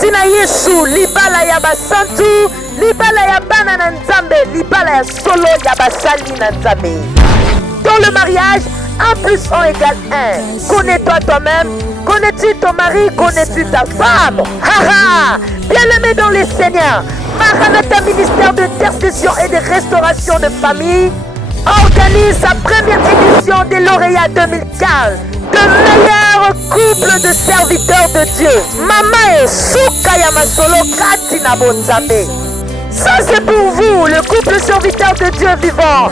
tina Yesu libala ya basantu libala ya bana na nzambe libala ya solo ya basali na nzambe. Dans le mariage 1 plus 1 égale 1. Connais-toi toi-même. Connais-tu ton mari? Connais-tu ta femme? Haha. Bien-aimé dans les Seigneurs, Maranatha ministère d'intercession et de restauration de famille organise sa première édition des lauréats 2015 de meilleurs couples de serviteurs de Dieu. Mama et Souka Yamasolo Katina Bonzambe. Ça c'est pour vous, le couple serviteur de Dieu vivant.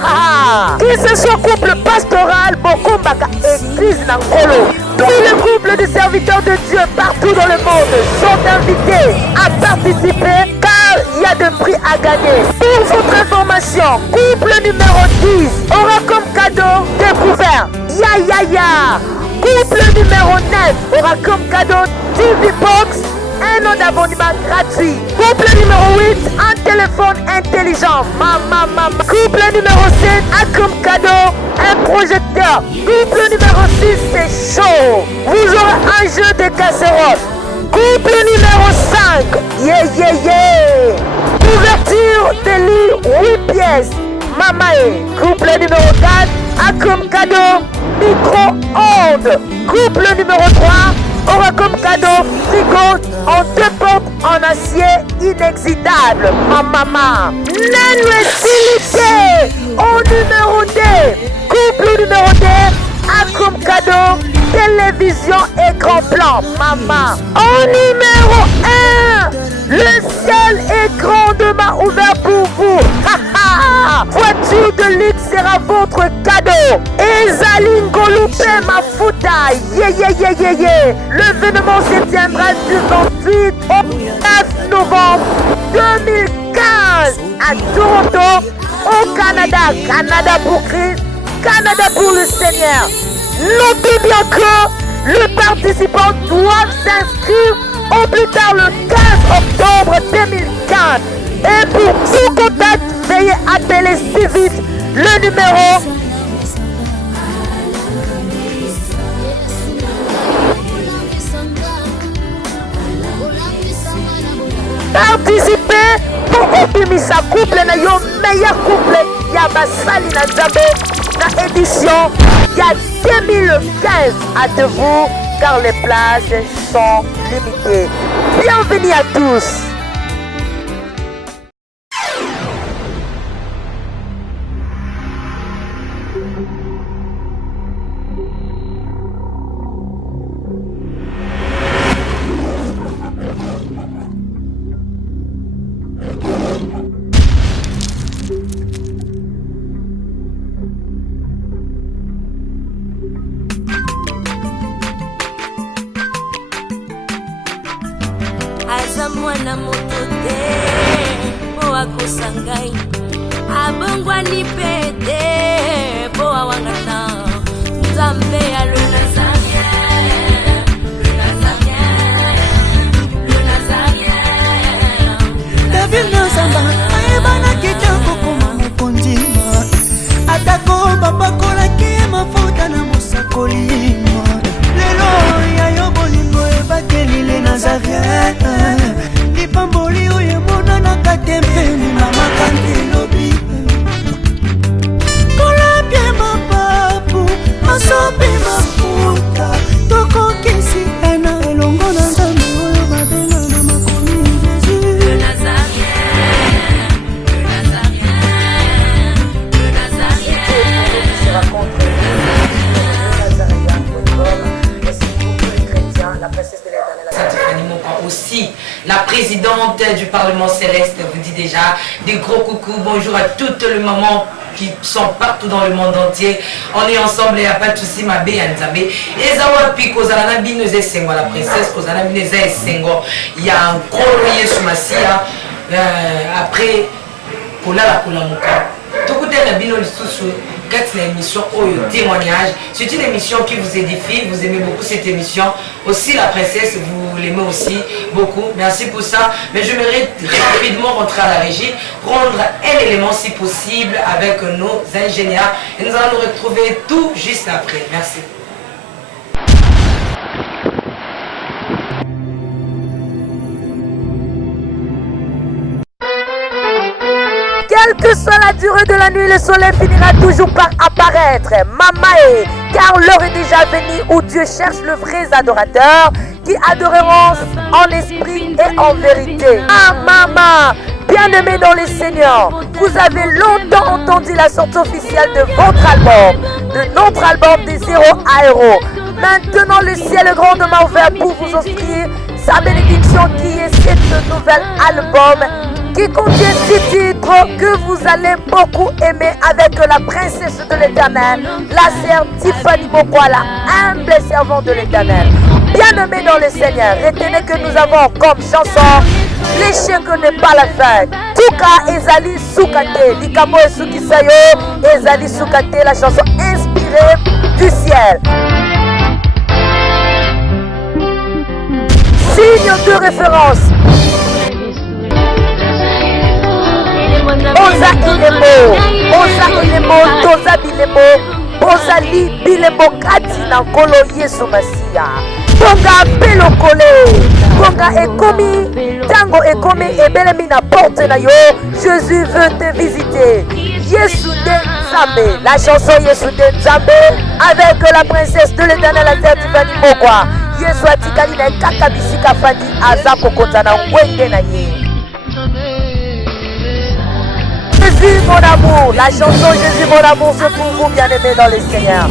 Qu'il ce soit couple pastoral, Bokombaka, église Nankolo. Tous les couples de serviteurs de Dieu partout dans le monde sont invités à participer car il y a de prix à gagner. Pour votre information, couple numéro 10 aura comme cadeau découvert Ya. Couple numéro 9 aura comme cadeau TV Box, un an d'abonnement gratuit. Couple numéro 8, un téléphone intelligent. Mama. Couple numéro 7 a comme cadeau un projecteur. Couple numéro 6, c'est chaud. Vous aurez un jeu de casserole. Couple numéro 5, yeah. Couverture de lit 8 pièces. Mamae. Couple numéro 4 a comme cadeau micro-ondes. Couple numéro 3 aura comme cadeau frigo en 2 portes en acier inoxydable. Mama. Nene Silité au numéro 2. Couple numéro 2 a comme cadeau télévision écran plan. Mama. Au numéro 1, le ciel est grandement ouvert pour vous. Voiture de luxe sera votre cadeau. Ezaline Goloupé Mafuta. L'événement se tiendra du 28 au 9 novembre 2015 à Toronto, au Canada. Canada pour Christ, Canada pour le Seigneur. Notez bien que les participants doivent s'inscrire au plus tard le 15 octobre 2015. Et pour tout contact, veuillez appeler si vite le numéro 0. Participez pour obimisa couple na yo meilleur couple ya basali na Nzambe na édition ya 2015. Hâtez-vous car les places sont limitées. Bienvenue à tous. Mwana moto te po akosangai abongwa ni pete po awangata Nzambe ya le Nazarien David Nzamba ayebana kitoko koma mokonzi atako bapakolaki mafuta na mosakoli lelo ya yo bolingo ebakeli le Nazarien Pamboli oye mona na katempeni mama kanti lobi Kola pie mapapu masopi mafuta Toko kisi ena elongo na Nzambe oyo babena na makomi Jésus Le Nazarien Se rencontre le Nazarien, est-ce que vous les chrétiens, la princesse de l'Éternel aussi. La présidente du Parlement Céleste vous dit déjà des gros coucous, bonjour à toutes les mamans qui sont partout dans le monde entier. On est ensemble, il n'y a pas de souci, ma bé, Nzambe. Et Zawapi, Kozalana Bineze Sengo, la princesse, Kozalana Bineze Sengo. Il y a un gros loyer sur ma sia. Après, Kola la Kola Mouka. Tout côté la Bino Lissoussou. C'est une émission témoignage. C'est une émission qui vous édifie. Vous aimez beaucoup cette émission. Aussi la princesse, vous l'aimez aussi beaucoup. Merci pour ça. Mais je j'aimerais rapidement rentrer à la régie, prendre un élément si possible avec nos ingénieurs. Et nous allons nous retrouver tout juste après. Merci. Quelle que soit la durée de la nuit, le soleil finira toujours par apparaître. Mamae, car l'heure est déjà venue où Dieu cherche le vrai adorateur qui adoreront en esprit et en vérité. Ah maman, bien-aimés dans les Seigneurs, vous avez longtemps entendu la sortie officielle de votre album, de notre album des 0 à Héros. Maintenant, le ciel est grandement ouvert pour vous offrir sa bénédiction qui est ce nouvel album qui contient 6 titres que vous allez beaucoup aimer avec la princesse de l'Éternel, la sœur Tiffany Bokwa, la humble servante de l'Éternel. Bien-aimés dans le Seigneur, retenez que nous avons comme chanson les chiens que n'est pas la fin. Tuka Ezali Soukate, Likamo et Sukisayo, Ezali Soukate, la chanson inspirée du ciel. Signe de référence. Oza Ilemo, Oza Ilemo, Toza Bilemo, Bozali Bilemo Kati na Nkolo Yesu Masia. Bonga Pelokole, Bonga Ekomi, Tango Ekomi Ebelemi na porte na yo. Jésus veut te visiter. Yesu de Nzambe, la chanson Yesu de Nzambe avec la princesse de l'Éternel, la sœur Tiffany Bokwa. Yesu atikali na kaka bisika fandi aza kokota na ngwende na ye. Jésus mon amour, la chanson Jésus mon amour, c'est pour vous bien-aimés dans le Seigneur.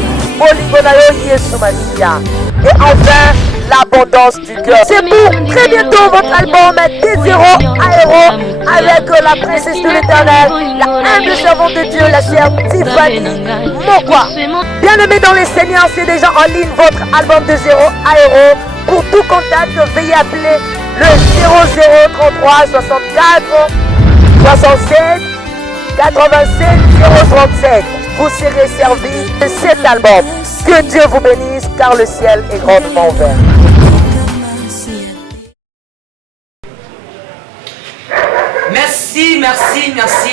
Et enfin, l'abondance du cœur. C'est pour très bientôt votre album des 0 à Héros avec la princesse de l'Éternel, la humble servante de Dieu, la sœur Tiffany Bokwa. Bien-aimés dans le Seigneur, c'est déjà en ligne votre album de 0 à Héros. Pour tout contact, veuillez appeler le 0033 64 67 87 037. Vous serez servi de cet album. Que Dieu vous bénisse car le ciel est grandement ouvert.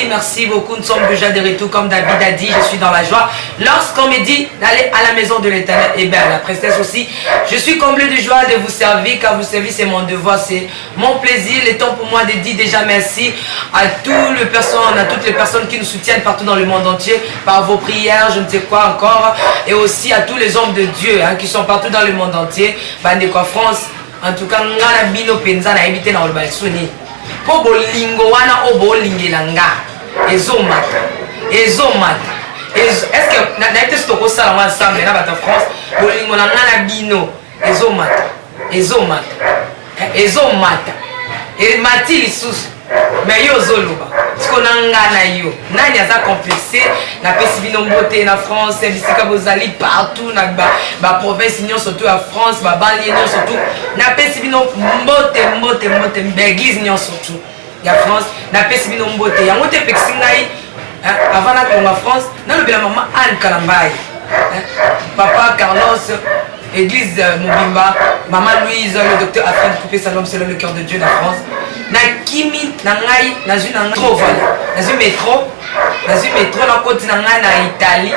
Merci beaucoup. Nous sommes déjà de retour, comme David a dit, je suis dans la joie. Lorsqu'on me dit d'aller à la maison de l'Éternel, et bien la princesse aussi, je suis comblé de joie de vous servir, car vous servir c'est mon devoir, c'est mon plaisir. Le temps pour moi de dire déjà merci à toutes les personnes qui nous soutiennent partout dans le monde entier, par vos prières, je ne sais quoi encore, et aussi à tous les hommes de Dieu qui sont partout dans le monde entier, Bandeko France, en tout cas, ngana bino penza na éviter dans le balsoni. Po bolingo wana o bolingela nga ezomata est-ce que na été stoko sala wa ensemble na bata France bolingo na nga na bino ezomata et mati lisusu mais yo zoloba siko na nga na yo nani aza complexé na pesi bino mbote na France bisika bozali partout na ba province nyon surtout à France ba banlieue nyon surtout na pesi bino mbote église nyon surtout ya France na pesi bino mbote yango te pexi ngai avant na konga France na lobela maman Anne Kalambai papa Carlos église Mobimba, maman Louise, le docteur Afin de couper sa langue selon le cœur de Dieu na France. Na kimi na ngai na zu na métro voilà. Na zu métro na côté na ngai na Italie.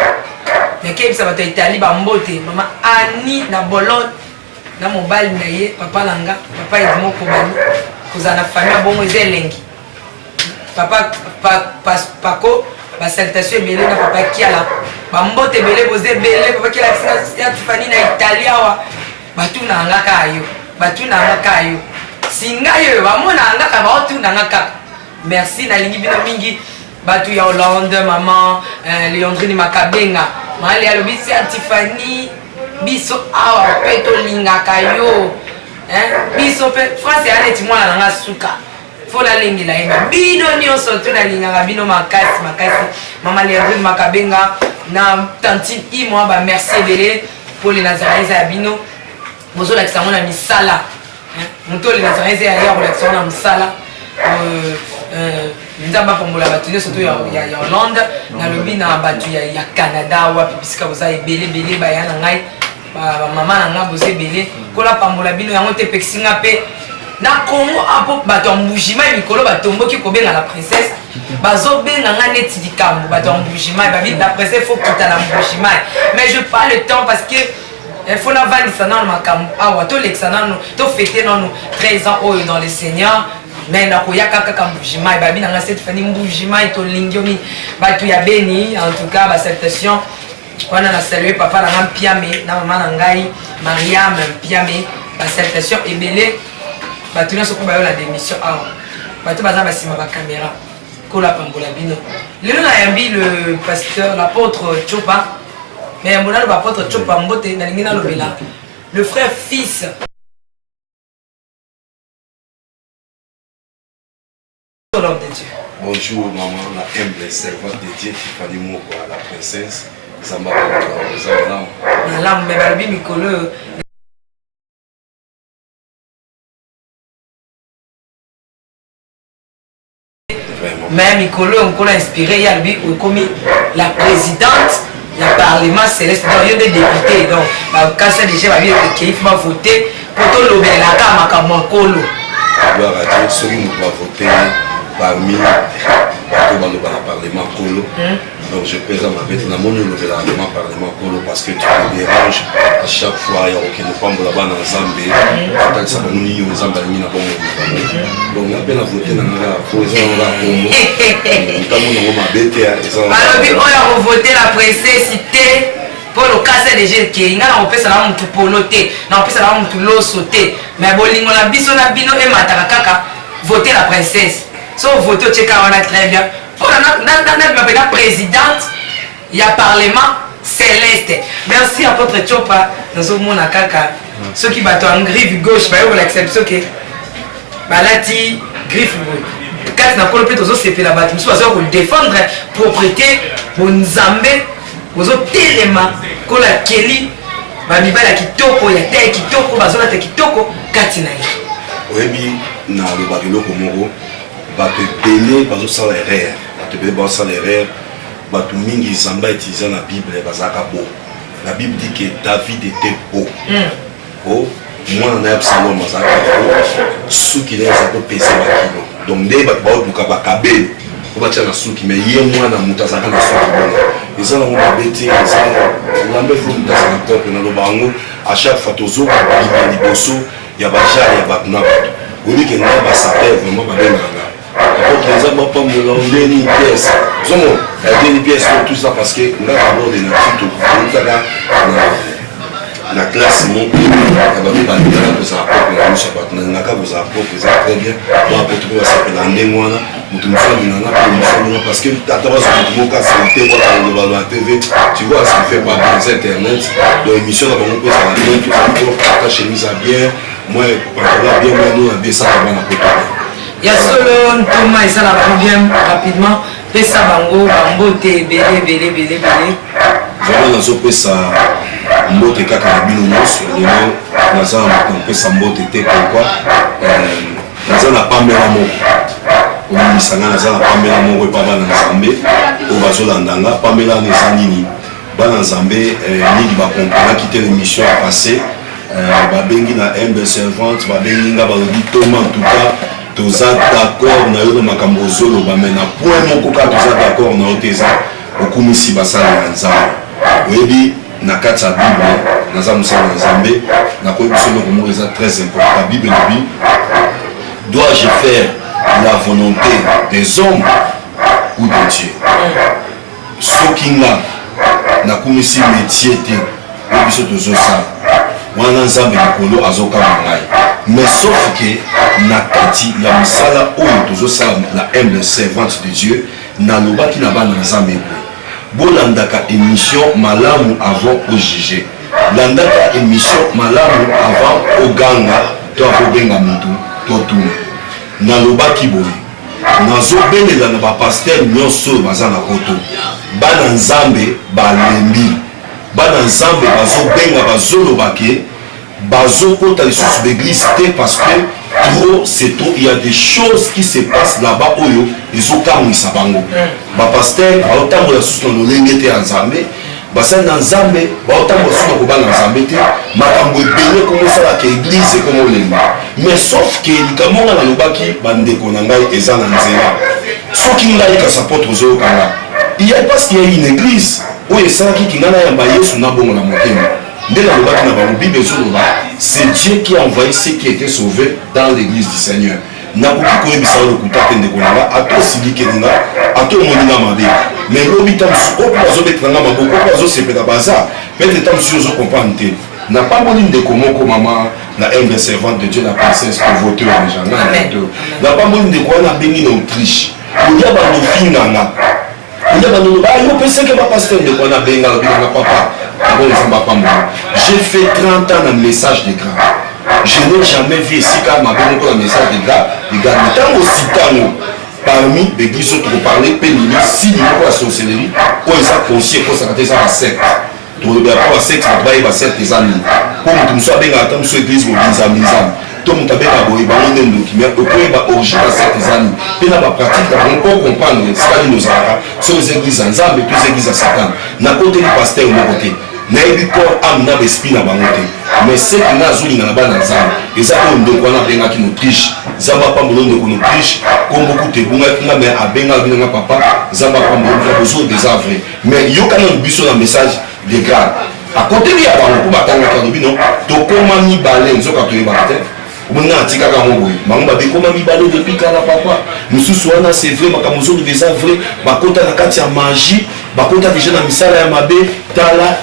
Na kebe sa bato Italie ba mbote. Maman Annie na Bologne na mobile na ye papa langa, papa Edmo Kobani. Koza na famille bongo ezelengi. Papa Paco ba salutation belé na papa Kiala. Bambote belé bozé belé papa Kiala sina Tiffany na Italie awa. Batu na ngaka yo. Singa yo bamona ngaka ba otu na ngaka. Merci na lingi bino mingi batu ya Hollande maman Léandrine Makabenga. Mali alobi Tiffany biso awa peto lingaka yo. Biso pe France ya neti mwana na nga suka. Fola lengi la ema bino nyonso tu na lingaka bino makasi mama Léandrine Makabenga na tantine imwa ba merci belé pour les Nazariens ya bino bozo la kisamo na misala muto les Nazariens ya la kisamo na misala nzamba pombola batu surtout ya Hollande na lobi na batu ya Canada wa pisika boza belé ba ya na ngai ba mama na nga boze belé kola pambola bino yango te pexinga pe na Congo apo bato mbujima mikolo batomboki kobenga la princesse bazobenga nga neti likambo bato mbujima babi la princesse faut quitter la mbujima mais je pas le temps parce que il faut la vendre ça dans makambo awa to l'exana to fêter dans nous 13 ans dans le Seigneur mais nakoyaka kaka mbujima babi nanga cette fani mbujima to lingiomi batu ya beni en tout cas ba salutation wana na saluer papa na mpiame na mama na ngai Mariam mpiame ba salutation ebele batu na soko ba yo la démission batu baza basima ba caméra kola pambola bino lelo na yambi le pasteur l'apôtre Chopa mais mon apôtre Chopa mbote na lingina lobela le frère fils l'homme de Dieu. Bonjour maman, la humble servante de Dieu qui fallait moi la princesse Zamba na lam me balbi mikolo mais mikolo on a inspiré il y a lui comme la présidente du parlement céleste donc il y a des députés donc quand ça déjà va bien que il faut voter pour tout le bien la cama comme kolo gloire à Dieu ceux qui vont voter parmi bateau dans le parlement kolo donc je présente ma bête dans mon le parlement kolo parce que tu me déranges à chaque fois il y a aucun femme là-bas dans Zambie tant ça nous y aux Zambie na bon donc on a bien voté dans la position là comme on ma bête alors on a voté la princesse cité pour le cas de gens qui nga na opesa na mutu poloté na opesa na mutu losoté mais bolingo na biso na bino e mataka kaka voter la princesse so voter au Tchèque on a très bien on a la présidente il y a parlement céleste merci apôtre Chopa nous sommes na kaka ceux qui battent en griffe gauche ba yo l'exception que balati griffe quand na kolo peto zo sepe la battu so zo défendre propriété bonzambe bozo telema kola keli ba mibala kitoko ya taille kitoko bazola te kitoko katina ye oyebi na le bagelo komoro ba te belé bazo sala erreur ba te belé ba sala erreur ba tu mingi zamba utiliser na Bible bazaka beau la Bible dit que David était beau oh moi on a Absalom bazaka beau suki les a pesé ba kilo donc dès ba ba duka ba kabel on va tirer la suki mais hier moi na mutazaka na suki bon ils ont un bêtise on a même fait mutazaka peuple na lobango à chaque fois tozo ba liboso ya ba jali ya ba na oui que na ba sapeur vraiment ba benanga donc les hommes pas me l'emmener ni pièce zomo des pièces tout ça parce que on a d'abord des natifs la classe mon ba ba na ko sa propre na musha ba na ka ko sa propre ça très bien ba pour trouver ça que dans des mois mutu mfano na na parce que tata ba so mutu moka santé kwa ko ba TV tu vois ce qui fait pas bien internet donc émission na bango ko ça bien tout ça pour ta chemise à bien moi pas bien moi nous bien ça va na côté il y a solo Thomas et ça la va bien rapidement pesa bango bambote belé vraiment nazo pesa mbote kaka na bino nyonso lelo naza mpesa mbote te pourquoi naza na pambela moko omisanga naza na pambela moko epa bana nzambe oyo bazolandanga pambela wana eza nini bana nzambe mingi bakompanaki te l'émission a passé babengi na humble servante babengi nga balobi toma en tout cas toza d'accord na yo na makambo ozoloba mais na point moko kaka toza d'accord na yo te eza okumisi basala ya nzambe oyebi na kati ya Bible naza mosala na nzambe nakoyebi biso eloko moko eza très important la Bible elobi dois-je faire la volonté des hommes ou de Dieu soki nga nakumisi métier te oyo biso tozosala wana nzambe likolo azokama ngai mais sauf que na kati ya misala oyo tozosala la humble servante de Dieu nalobaki na bana nzambe bolandaka émission malamu avant au juger landaka émission malamu avant au ganga to akobenga mutu to tuna nalobaki boye nazobelela na bapaster nyonso oyo baza na koto bana nzambe balembi bana nzambe bazobenga bazoloba ke bazokota lisusu d'église te parce que trop c'est trop il y a des choses qui se passent là-bas oyo ezokamwisa bango bapaster baotambola lisusu na lolenge te ya nzambe basali na nzambe baotambola lisusu na kobala nzambe te makambo ebele komosalaka église ekomolemba mais sauf ke likambo nga nalobaki bandeko na ngai eza na nzela soki ngai kasi apotre ozoyokanga il y a parce qu'il y a une église oyo esalaki kinga nayamba yesu nabongo na motema nde nalobaki na bango bible ezoloba c'est Dieu qui a envoyé ceux qui étaient sauvés dans l'église du Seigneur nakoki koyebisa lokuta te ndeko na nga ato osilikeli nga ato omoni nga mabe mais lobi ta mosusu oyo mpo bazobetela nga maboko oyo bazosepela baza pete ta mosusu ozokomprendre te napamboli ndeko moko mama la humble servante de Dieu la princesse voteur déjà napamboli ndeko wana abengi na Autriche olia bandofinga nga olia bandono bayopeseke bapaster ndeko wana abenga lobinanga papa abo nzambe apambola j'ai fait 30 ans na message de grâce. Je n'ai jamais vu ici car ma belle un message de gars. Les gars, mais tant aussi tant parmi les guises autres parler, pénible, si il y a la sorcellerie, pour les conscients, pour s'arrêter ça à secte. Pour le rapport à secte, il va secte des amis. Pour que nous soyons bien attendus sur l'église, nous disons, tout le monde a bien abordé, mais au point de origine à secte des amis. Puis là, la pratique, on peut comprendre ce qu'il y a nos arabes, sur les églises en Zambie et toutes les églises à Satan. N'a côté du pasteur, n'a côté. nayebi corps âme na esprit na bango te mais ce qui na zolinga na bana nzambe eza oyo ndeko wana abengaki na Autriche nzambe apambola ndeko na Autriche kombo kutebungaki nga mais abengaka bino nga papa nzambe apambola nga besoin des vrai mais yokana biso na message de grâce à côté ya bango ko batangaka bino tokoma mibale nzoka toyebaka te mona atikaka ngo bango babekoma mibale depuis kala papa mususu wana c'est vrai makamozo de des vrai bakota na kati ya magie bakota déjà na misala ya mabe tala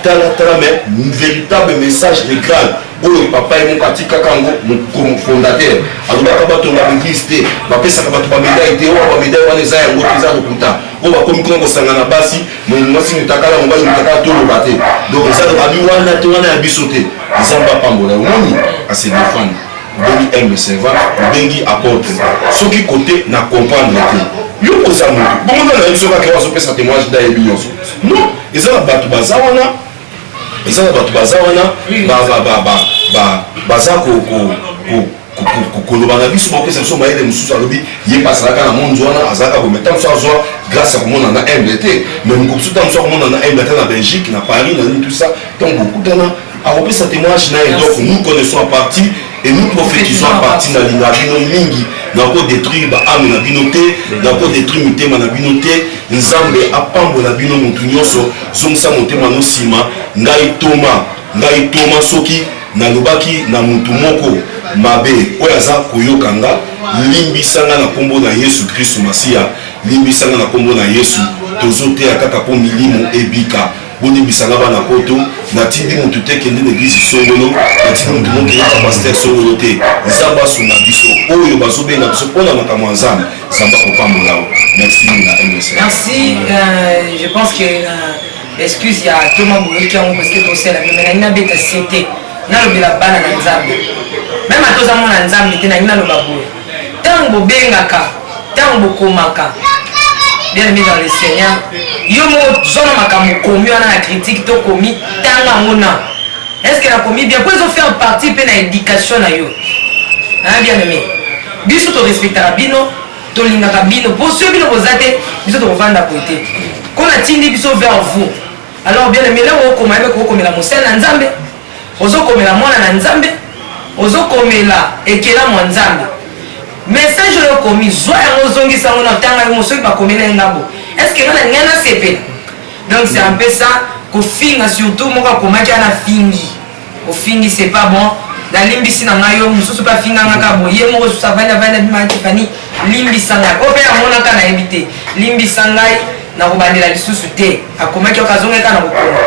mais un véritable message de grâce oyo papa et mon katika kango comme fondateur alobaka bato na l'église te bapesaka bato ba médaille te oyo ba médaille wana eza yango eza lokuta oyo bakomi kongo sangana basi mwasi mutakala mobali mutakala to lobate donc eza babi wana te wana ya biso te nzamba pambola omoni à se défendre bengi aime servant bengi apôtre soki côté na comprendre te yo koza moto bongo na biso ka kewa so pesa témoignage da yebi nyonso non eza na bato bazawana baza koloba na biso bapesa biso mayele mosusu alobi ye pasalaka na monzi wana azalaka kometa mosu azwa grâce ya komona na humble te mais mokosusu ta mosu akomona na humble te na Belgique na Paris na nini tout ça donc bokutana akopesa témoignage na ye donc nous connaissons à partir et nous prophétisons à partir na linga bino mingi na ko détruire ba âme na bino te na ko détruire mitema na bino te nzambe apambola bino mutu nyonso zongisa motema no sima ngai toma soki nalobaki na mutu moko mabe oyo aza koyokanga limbisanga na kombo na Yesu Kristo Masia limbisanga na kombo na Yesu tozoteya kaka po milimo ebika bolimbisanga bana poto natindi mutu te kende l'église songolo natindi mutu moke yaka pasteur songolo te nzamba suna biso oyo bazobenga biso mpona makambo ya nzambe nzamba kopambola o merci na MSC. Merci, je pense que excuse ya Thomas Boyoki yango parce que tosela mais na ina beta cité na lobela bana na nzambe même atoza mona nzambe te na ina loba boye tango bobengaka tango bokomaka bien aimé dans le Seigneur yo mo zona makambo komi wana na critique to komi tanga ngona est-ce que la komi bien pour faire partie pe na éducation na yo hein bien aimé biso to respectera bino to lingaka bino pour ceux bino bozate biso to vanda côté qu'on a tindi biso vers vous alors bien aimé là on koma ebe ko komela mosala nzambe ozo komela mwana na nzambe ozo komela ekela mwa nzambe message yo komi zwa yango zongisa ngo na tanga yo mosoki ba komela ngabo est-ce que ngana ngana sepe donc c'est un peu ça ko finga surtout moka komaki ana fingi au fingi c'est pas bon la limbisi na ngayo mususu pa finga ngaka boye mo so savana vana bimaki fani limbisa ngaka o pe amona kana ebite limbisa ngai na kobandela lisusu te akomaki okazongeka na kokoma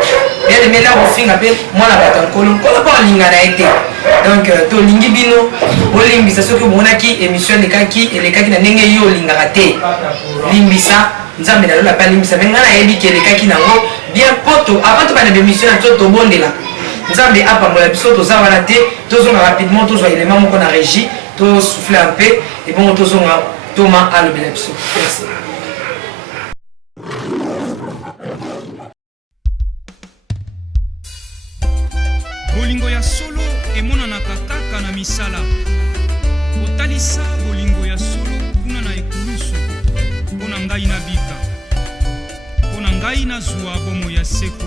bien de mela kofinga pe mwana bato nkolo pa olinga na ye te donc tolingi bino olimbisa soki omonaki émission elekaki na ndenge yo olingaka te limbisa nzambe na lola pa limbisa me nga nayebi ke elekaki nango bien poto avant tobanda bémission na biso tobondela nzambe apambola biso toza wana te tozonga rapidement tozwa élément moko na régie tosouffle un peu et bongo tozonga Thomas alobela biso merci. Bolingo ya solo emonanaka kaka na misala kotalisa bolingo ya solo kuna na ekulusu mpona ngai na bika mpona ngai nazwa bomo ya seko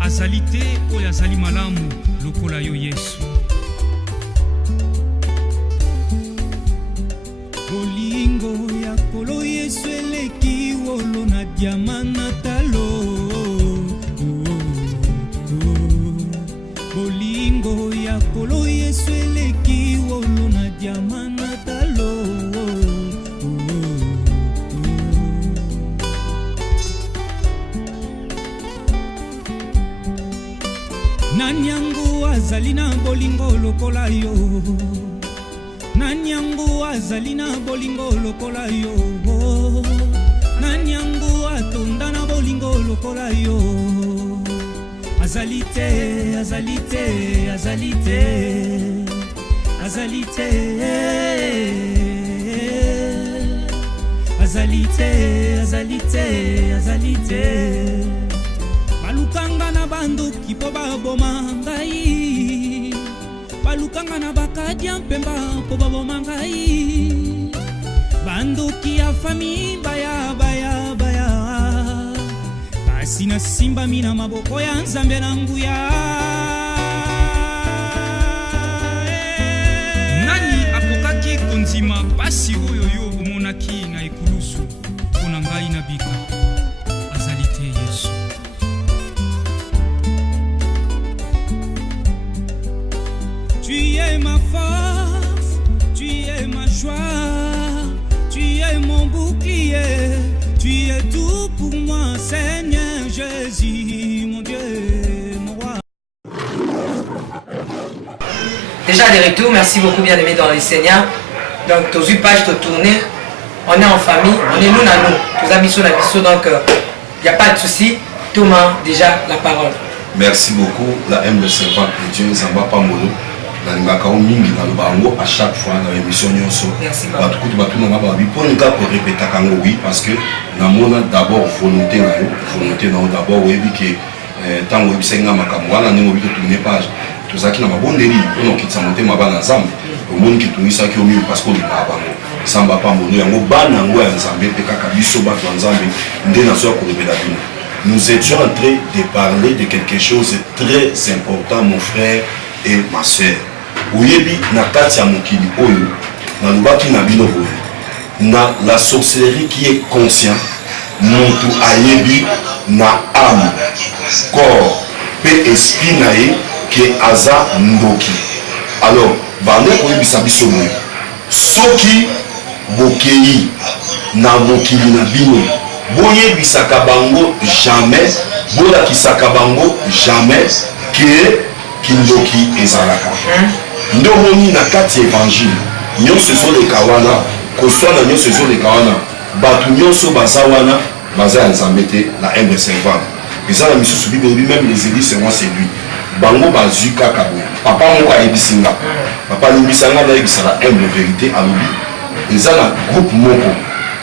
azali te oyo azali malamu lokola yo Yesu bolingo ya kolo Yesu eleki wolo na diama na talo bolingo ya kolo Yesu eleki wolo na diama na talo Nanyangu azalina bolingo lokola yo. Nanyangu azalina bolingo lokola yo. Nanyangu atondana bolingo lokola yo. Azalite, azalite, azalite, azalite, azalite, azalite, azalite. Balukanga na banduki po baboma ngai. Balukanga na bakadia mpemba po baboma ngai. Banduki ya fami baya baya baya. Kasi na simba mina maboko ya nzambe na nguya. Nani akokaki konzima pasi oyo yo omonaki na ekulusu pona ngai na bika. Azalite Yesu. Tu es ma force, tu es ma joie, tu es mon bouclier, tu es tout pour moi, Seigneur Jésus, mon Dieu, mon roi. Déjà de retour, merci beaucoup bien aimé dans les Seigneurs. Donc, tu as 8 pages de tourner. On est en famille, on est nous, tous amis sur la mission, donc il n'y a pas de souci. Thomas, déjà la parole. Merci beaucoup, la humble servante de Dieu, Zamba Pamolo. Nalingakao mingi na lubango à chaque fois dans l'émission nyonso. Merci beaucoup. Batu na babi pour nous pour répéter kango oui parce que namona d'abord volonté na yo, volonté na d'abord oui que tant oui senga makamwa na ngo bito tourner page. Tozaki na mabondeli pour nous kitsa monter mabana nzambe. Au monde qui tourisa ki au mieux parce qu'on est pas bango. Samba Pamolo yango bana ngo ya nzambe pe kaka biso batu nzambe ndé na so ko répéter bino. Nous étions en train de parler de quelque chose de très important mon frère et ma soeur. Oyebi na kati ya mokili oyo na lubaki na bino boye na la sorcellerie qui est conscient mutu ayebi na âme corps pe esprit na ye ke aza ndoki. Alors bande koyebisa biso boye soki bokei na mokili na bino boyebisaka bango jamais bolakisaka bango jamais ke kindoki ezalaka. Ndomoni na kati évangile nyonso ezoleka wana koswana nyonso ezoleka wana batu nyonso baza wana baza ya nzambe te la humble servante eza na misusu bibebi même les églises seront séduits bango bazwi kaka boye papa moko ayebisi nga papa alimbisa nga nayebisa la humble vérité alobi eza na groupe moko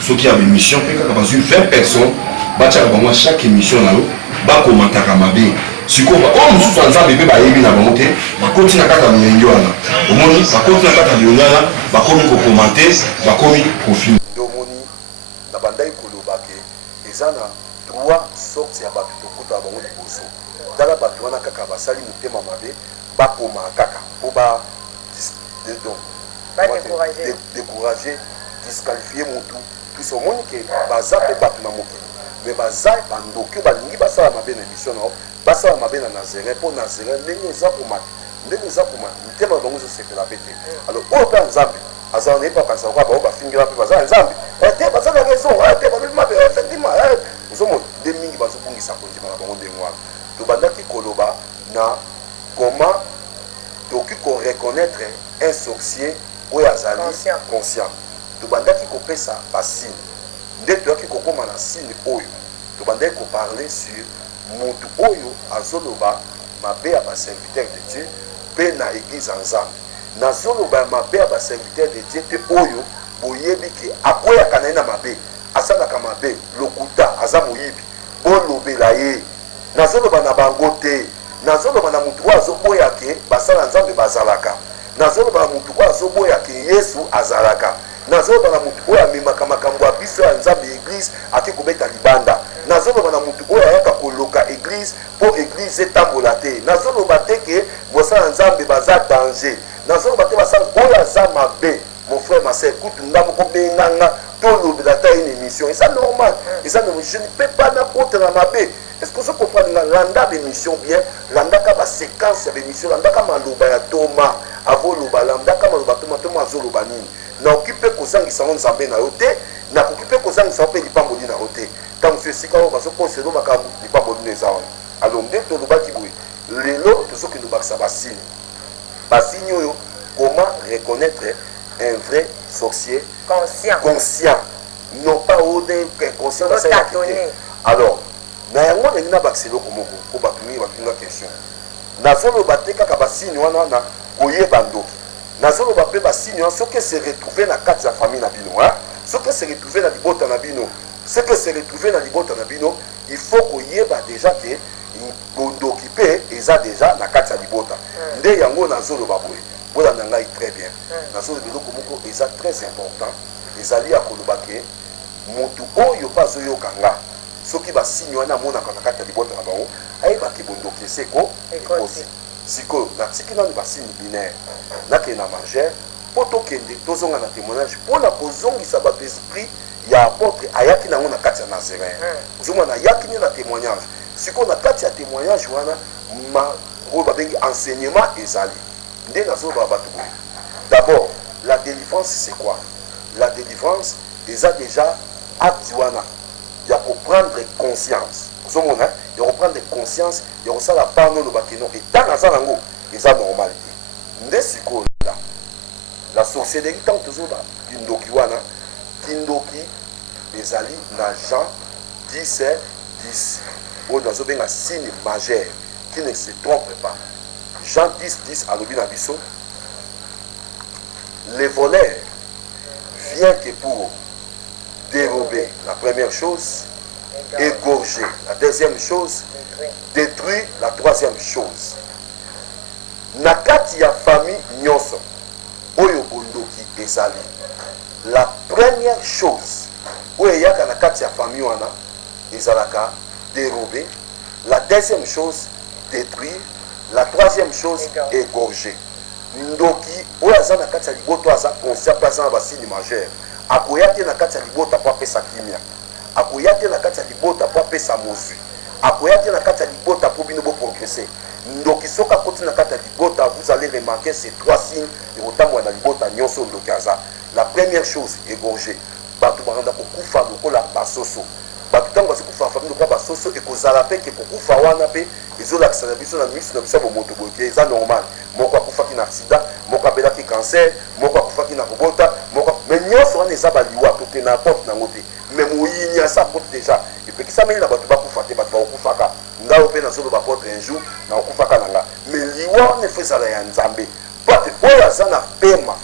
soki ya bémission mpe kaka bazwi 20 personnes batiaka bango chaque émission na yo bakomataka mabe sikoba o mususu nzambe pe bayebi na bango te bakoti na kata milenge wana omoni bakoti na kata milenge wana bakomi kokomante bakomi kofilme ndomoni na bandai koloba ke eza na 3 sortes ya bato tokuta bango liboso tala bato wana kaka basali motema mabe bakoma kaka po ba décourager disqualifier mutu plus omoni ke baza pe bato na mokili mais baza bandoki balingi basala mabe na émission na basala mabe na Nazareth po Nazareth ndenge eza komata mitema bango ezosepela pe te. Alors oyo mpe nzambe aza na yepa kanisa kwa bao bafingela mpe baza na nzambe te baza na raison te balobi mabe effectivement ozomona nde mingi bazobungisa kondima na bango ndenge wana tobandaki koloba na comment toki koreconnaître un sorcier oyo azali conscient tobandaki kopesa basine nde toyaki kokóma na sine oyo tobandaki koparle sur mutu oyo azoloba mabe ya baserviteur de Dieu pe na église nzambe nazoloba mabe ya baserviteur de Dieu te oyo boyebi ke akweyaka na ye na mabe asalaka mabe lokuta aza moyibi bolobela ye nazoloba na bango te nazoloba na mutu oyo azoboya ke basala nzambe bazalaka nazoloba na mutu oyo azoboya ke Yesu azalaka nazoloba na mutu oyo amemaka makambo ya biso ya nzambe église ake kobeta libanda nazoloba na mutu oyo ayaka koloka église po église etambola te nazoloba te ke bosala nzambe baza danger nazoloba te basala oyo aza mabe mon frère ma sœur kutu nga moko benganga tolobela ta une émission eza normal eza normal je ne peux pas na contre na mabe est-ce que vous comprenez landa d'émission bien landaka ba séquence ya émission landaka maloba ya Thomas avoloba landaka maloba Thomas azoloba nini na okipe kozangisa nzambe na yo te na okipe kozangisa pe lipamboli na yo te tant que sika o baso poselo makambo lipamboli na zawa alors nde tolobaki boye lelo tozoki ndobakisa basini oyo comment reconnaître un vrai sorcier conscient non pas inconscient alors na yango ndenge nabakisa eloko moko po bato mingi batunga question nazoloba te kaka basini wana na koyeba ndoki nazoloba mpe basini wana soki se retrouve na kati ya famille na bino soki se retrouve na libota na bino soki se retrouve na libota na bino il faut koyeba déjà ke bondoki mpe eza déjà na kati ya libota nde yango nazoloba boye bola na ngai très bien nazoloba eloko moko eza très important ezali ya koloba ke motu oyo mpe azoyoka nga soki basini wana amonaka na kati ya libota na bango ayebaki bondoki eseko ekosi sikoyo natiki nani basini binaire nakende na margere mpo tokende tozonga na témoignage mpona kozongisa bato esprit ya apôtre ayaki nango na kati ya nazaréen ozomona ayaki nde na témoignage sikoyo na kati ya témoignage wana oyo babengi enseignement ezali nde nazoloba bato boye d'abord la délivrance c'est quoi la délivrance eza déjà acte wana ya koprendre conscience ozomona ya koprendre conscience ya kosala pano olobaki non eta naza nango eza normal te nde sikoyo la sorcellerie ntango tozoba kindoki wana kindoki ezali na Jean 10 oyo nazobenga signe majeur qui ne se trompe pas Jean 10 alobi na biso le voleur vient que pour dérober la première chose, égorger la deuxième chose, détruire la troisième chose. Nakati ya famille nyonso oyo bondoki ezali. La première chose oyo yaka nakati ya famille wana ezalaka dérober, la deuxième chose détruire, la troisième chose égorger. Ndoki oyo aza nakati ya liboto aza conscient pas na basini majeur. Akoya te na kati ya libota po apesa kimia, akoya te na kati ya libota po apesa mozwi, akoya te na kati ya libota po bino boprogresse. Ndoki soka koti na kati ya libota, vous allez remarquer ces trois signes de kotamwa na libota nyonso ndoki aza. La première chose, égorger. Bato baranda kokufa lokola basoso. Bato tango basi kufa famille lokola basoso ekozala pe ke kokufa wana pe ezolakisa na biso na miso na biso bomoto boke eza normal. Moko akufaki na accident, moko abelaki cancer, moko akufaki na kobota, moko mais nyonso wana eza baliwa toke na porte nango te. Mais moyini asa porte déjà. Epekisa meli na bato bakufa te bato bakufaka. Ngao pe nazoloba porte un jour na okufaka nanga. Mais liwa wana efo ezala ya nzambe. Bato oyo aza na pema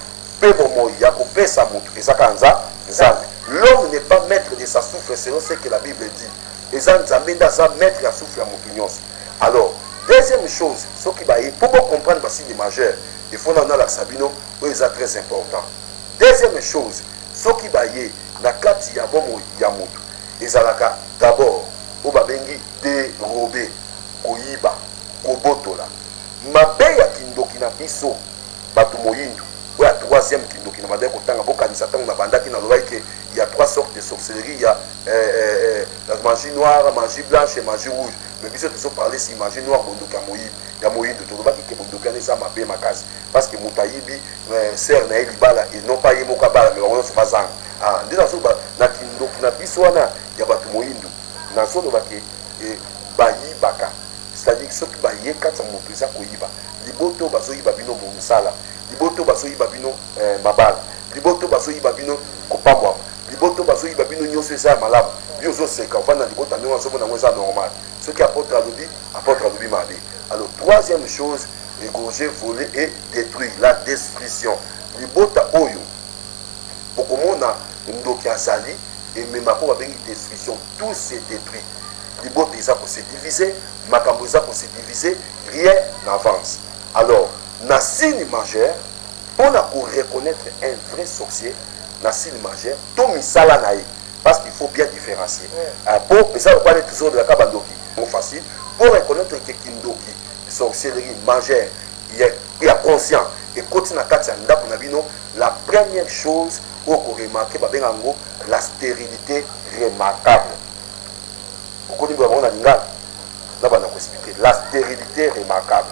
pe bomoi ya kopesa moto ezaka nzambe. L'homme n'est pas maître de sa souffle selon ce que la Bible dit. Ezan nzambe ndaza maître ya souffle ya moto nyonso. Alors, deuxième chose, ce qui va y pour comprendre le signe majeur, il faut en la sabino, c'est très important. Deuxième chose, ce qui va y na kati ya bomo ya moto, ezalaka d'abord, au babengi dérober, koyiba, kobotola. Mabe ya kindoki na biso, bato moyindu, ou la troisième kindoki na madeko tanga boka ni satan na bandaki na lobaike, il y a trois sortes de sorcellerie, il y a la magie noire, magie blanche et magie rouge. Mais bien sûr, tu parler si magie noire, bondoka moïb, ya moïb, tu vois que bondoka n'est pas ma bé ma case. Parce que moutaïbi, sert na elibala, et non pas yemoka bala, mais on se passe en. Ah, dès dans ce bas, na kindo, na biswana, ya batu moïndu. Na so no bake, bayi baka. C'est-à-dire que ceux qui bayi, quand ça monte, ça koyiba. Liboto baso yiba bino monsala. Liboto baso yiba bino mabala. Liboto baso yiba bino kopamwa. Liboto baso yiba bino nyonso eza malamu. Biozo seka vana libota nyo nsomo na mweza normal. Ce qui apporte à l'obi mabe. Alors troisième chose, égorger, voler et détruire, la destruction. Libota oyo bokomona ndoki azali et même ako babengi destruction, tout se détruit. Libota eza ko se diviser, makambo eza ko se diviser, rien n'avance. Alors, na signe majeur, on a pour reconnaître un vrai sorcier, na signe majeur, to misala na ye. Parce qu'il faut bien différencier. Pour ça, on parle toujours de la kabandoki. Bon, facile. Pour reconnaître que kindoki, sorcellerie majeure, il y a conscient. Et continue à quatre la première chose qu'on remarque, la stérilité remarquable. Pourquoi nous avons expliqué la stérilité remarquable.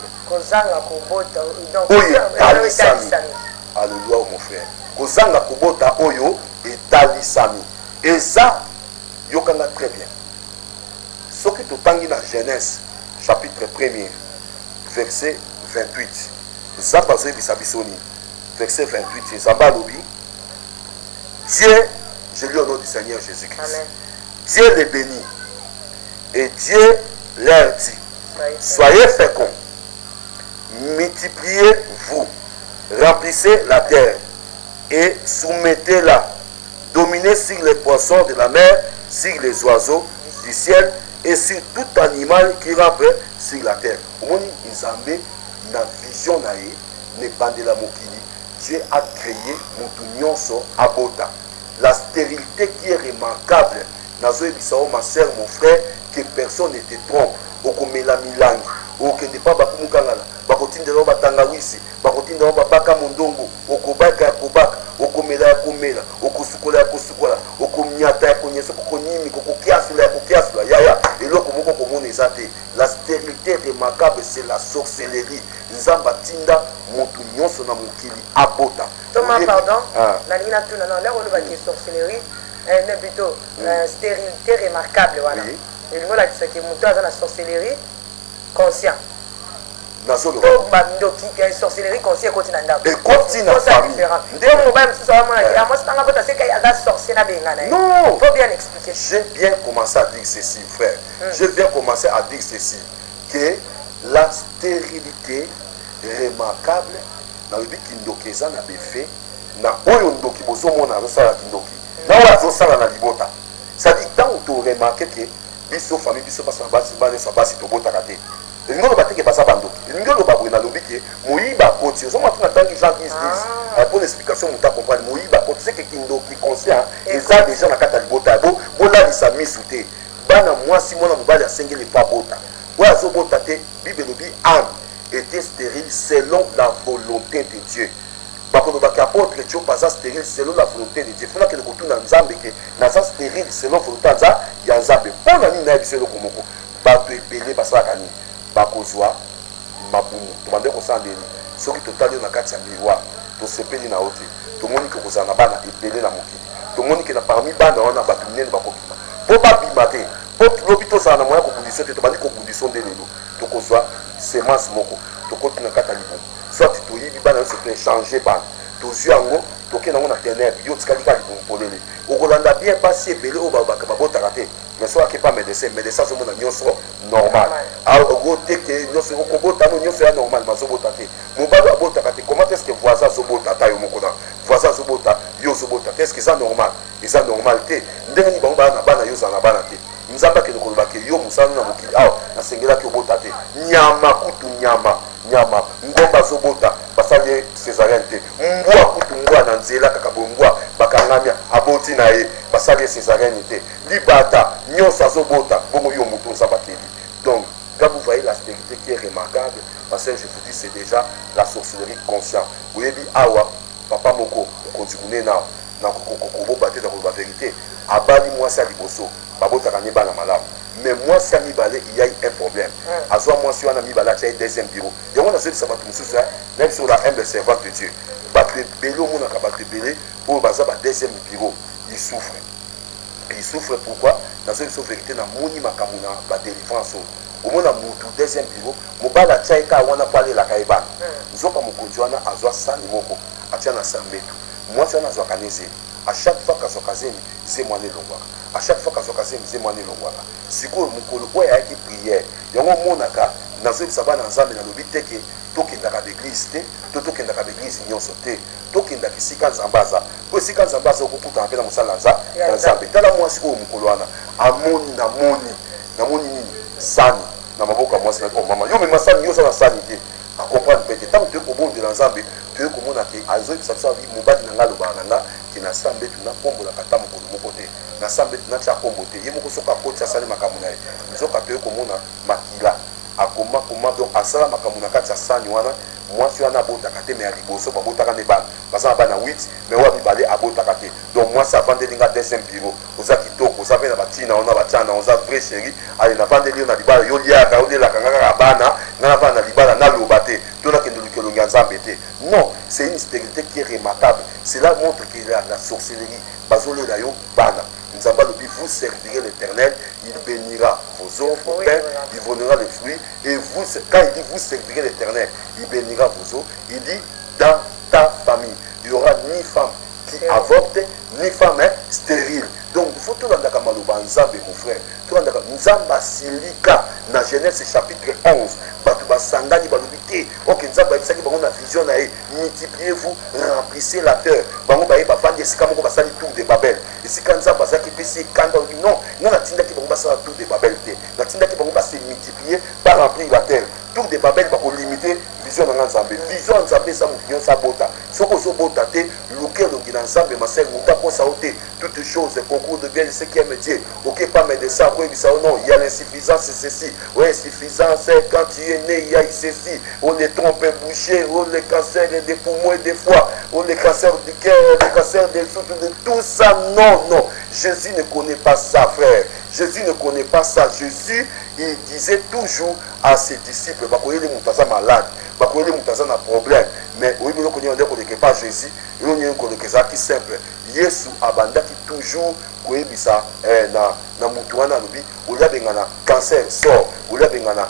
Oyo talisami. Alléluia mon frère. Kozanga kobota oyo et talisami. Et ça, yokanga très bien. Ce qui te tangi dans Genèse, chapitre 1er, verset 28. Nzambe azoyebisa biso nini? Verset 28, Nzambe alobi, Dieu, je lis au nom du Seigneur Jésus-Christ. Amen. Dieu les bénit et Dieu leur dit, soyez féconds, multipliez-vous, remplissez la terre et soumettez-la, dominez sur les poissons de la mer, sur les oiseaux du ciel et sur tout animal qui rampe sur la terre. Omoni Nzambe na vision na ye ne bandela mokili. Dieu a créé mutu nyonso abota. La stérilité qui est remarquable. Nazo ebisao ma sœur, mon frère, que personne ne te trompe. Okomela milangi, okende pa bakumukangala, bakotindela batangawisi, bakotindela babaka mondongo, okobaka ya kobaka, okomela ya komela, okosukola ya kosukola, okomnyata ya konyesa kokonyimi, kokokiasula ya kokiasula, yaya, eloko moko komona eza te. La stérilité remarquable, c'est la sorcellerie. Nzamba tinda motu nyonso na mokili abota. Thomas, pardon, la ligne a tout, non, là on va dire sorcellerie, mais plutôt stérilité remarquable, voilà. Et le mot là, c'est que moto a la sorcellerie conscient. Nazolo. Donc, la sorcellerie conscient continue à et continue à famille. Non. Il faut bien expliquer. J'ai bien commencé à dire ceci, frère. J'ai bien commencé à dire ceci, que la stérilité remarquable dans le but qu'Indokéza n'a pas fait, na oyo ndoki bozo mona azosala kindoki, na oyo azosala na libota. Ça dit tant tu remarqué que biso famille biso basa basi bane sa basi to bota kate. Ngolo bateke basa bandoki. Ngolo babwe na lobiki moyiba koti. Zo matuna tangi Jean 10 pour l'explication muta comprendre moyiba koti c'est que kindoki conscient et ça déjà na kata libota bo bola lisa misute. Bana mwasi mona mobali asengeli pa bota. Wa zo bota te Bible lobi âme était stérile selon la volonté de Dieu. Bakono bakapôtre Dieu pas stérile selon la volonté de Dieu. Faut que le kotuna nzambe ke na sa stérile selon volonté ya nzambe. Pona ni na biso lokomoko. Bato ebele basaka ni bakozwa mabumu. Tomande ko sandeli. Soki totali na kati ya miroir, to sepeli na ote. To moni ko kozana bana ebele na mokili. To moni ke na parmi bana wana bato minene bakokima. Po ba bimate. Po lobito za na moya ko condition te to bandi ko condition de lelo. To kozwa semence moko. To kotuna kata libu. Soit tu y bana se peut changer ban to zuango to ke na na ténèbre yo tikali ka lipompolele okolanda bien passer ebele o ba ka bota raté mais soit que pas médecin zo mona nyonso normal a go te ke nyonso ko bota no nyonso ya normal ma zo bota te mo ba bota ka te comment est-ce que voisin zo bota ta yo moko na voisin zo bota yo zo bota est-ce que ça normal et ça normalité ndenge ni ba na bana yo za na bana te nzamba ke ko ba ke yo musana na mokili aw na sengela ke bota te nyama kutu nyama ngomba zobota basali césarienne te mbwa kutu mbwa na nzela kaka bombwa bakangamia aboti na ye basali césarienne te libata nyonso azobota bongo yo mutu nzamba keli. Donc quand vous voyez la stérilité qui est remarquable, parce que je vous dis c'est déjà la sorcellerie consciente. Vous voyez awa papa moko konzikune na kokoko bate dans la vérité abali moi ça liboso babota kanyeba na malamu. Mais moi, si il y a un problème. À soi, moi, si on a mis la deuxième bureau. Et on a dit que ça va tout ça, même si on a un servant de Dieu. Battre belé, on a battre belé pour le deuxième bureau. Il souffre. Et il souffre pourquoi? Dans une vérité, dans mon imakamuna, la délivrance. Au moins, dans mon deuxième bureau, mon bal a tchaïka, on a parlé la caïban. Nous avons mon conjoint à soi sans moko, à tchana sans métou. Moi, je suis organisé. À chaque fois que je suis organisé, c'est moi les longues. À chaque fois que je suis organisé, c'est moi les longues. Si vous avez une prière, il y a un monde qui a été dans l'église, qui a été l'église, qui a l'église, qui a été sika zambaza. Pour sika zambaza, on peut appeler la musalanza. Dans la mois, si vous avez amoni, namoni, sani, na maboka moi c'est comme maman. Yo mais masani yo ça la sanité. À comprendre peut-être tant que au bon de l'ensemble, tu comme on a que azo ça ça vi mobali na ngalo bananga qui na sambe tu na kombo la kata moko côté. Na sambe tu na cha kombo te. Yemo ko soka ko cha sale makamuna. Nzoka pe comme on a makila. Akoma donc asala makamuna kata sani wana moi si on a bota kate mais aliboso ba bota ka ne ban. Basa ba na 8 mais wa bibale abota kate. Donc moi ça vendre linga deuxième bureau. Oza kitoko, ça fait na batina on a batana, on a vrai chéri. Allez na vendre linga libala yo lia ka on la kanga bana, na bana libala na lobate. Tona ke nduluke longa nzambete. Non, c'est une stérilité qui est remarquable. Cela montre qu'il y a la sorcellerie. Bazole la yo bana. Nzamba lobi, vous servirez l'Éternel, il bénira vos eaux, vos pains, il donnera les fruits. Et vous, quand il dit vous servirez l'Éternel, il bénira vos eaux, il dit dans ta famille, il n'y aura ni femme qui avorte, ni femme stérile. Donc, il faut tout le monde Nzambe, mon frère. Tout le monde Nzamba Silika, dans Genèse chapitre 11. Batouba Sangani, Balubité. Ok, Nzamba, il s'agit de la vision, multipliez-vous, remplissez la terre. Bango Baye, Bafandi, c'est comme on va salir tour de Babel. Et si quand Nzamba Zaki PC, quand on dit non, non, la Tinda qui va salir tour de Babel. La Tinda qui va se multiplier, pas remplir la terre. Tour de Babel, va limiter vision dans Nzambe. Vision Nzambe, ça m'a ça bota. Ce que vous bota, lequel on a Nzambe, ma sœur, on t'a pas sauté. Toutes choses, concours de bien, ce qui aime Dieu. Ok, pas mais de ça, quoi, non, il y a l'insuffisance, c'est ceci. Oui, insuffisance, c'est quand tu es né, il y a ceci. On les trompe bouchés, on les cancers des poumons et des foies, on les cancers du cœur, les cancers des souffles, de tout ça. Non, non. Jésus ne connaît pas ça, frère. Jésus ne connaît pas ça. Jésus, il disait toujours à ses disciples, bah, les moutazas malades, bah, les moutazas n'a problème. Mais oui, on ne connaît pas Jésus, et on ne connaît pas qui simple. Yesu abanda qui toujours koyebisa na mutu wana lobi olia bengana cancer sort olia bengana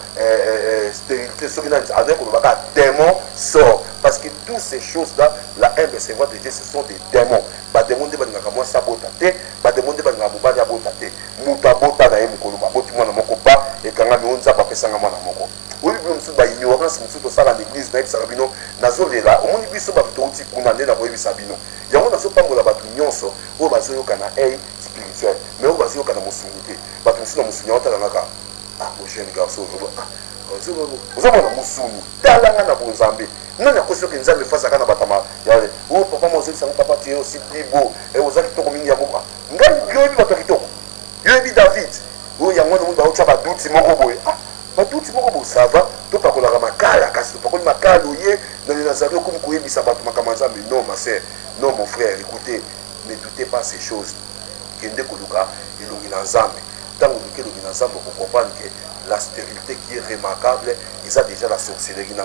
stérilité soki na avec on va démon sort parce que toutes ces choses là la humble servante de Dieu ce sont des démons ba démon de banga kamwa sabota te ba démon de banga mobali abota te mutu abota na ye mukolo baboti mwana moko ba et kanga mionza ba pesanga mwana moko oui bi musu ba ignorance musu to sala l'église na ekisa bino nazolela omoni biso ba bitoti kuna nde na koyebisa bino yango nazopangola bato nyonso oyo bazoyoka na aide spirituelle mais oyo bazoyoka na mosuni te bato mosusu na mosuni aotalangaka jeune garçon ozomona mosuni talanga na bonzambe nani akosi oke nzambe efasaka na batama yale o papa mo ozobisango papa tu ye aussi libo oza kitoko mingi ya moka ngai yoyebi bato ya kitoko yoyebi david oyo yango na moni baotya baduti moko boye baduti moko boye sava topakolaka makala kasi topakoli makala oye nani nazali okomi koyebisa bato makambo ya nzambe non ma sœur. Non, mon frère, écoutez, ne doutez pas ces choses. Kende Koluka et Longinazambe. Tant que Longinazambe, vous comprenez que la stérilité qui est remarquable, ils ont déjà la sorcellerie.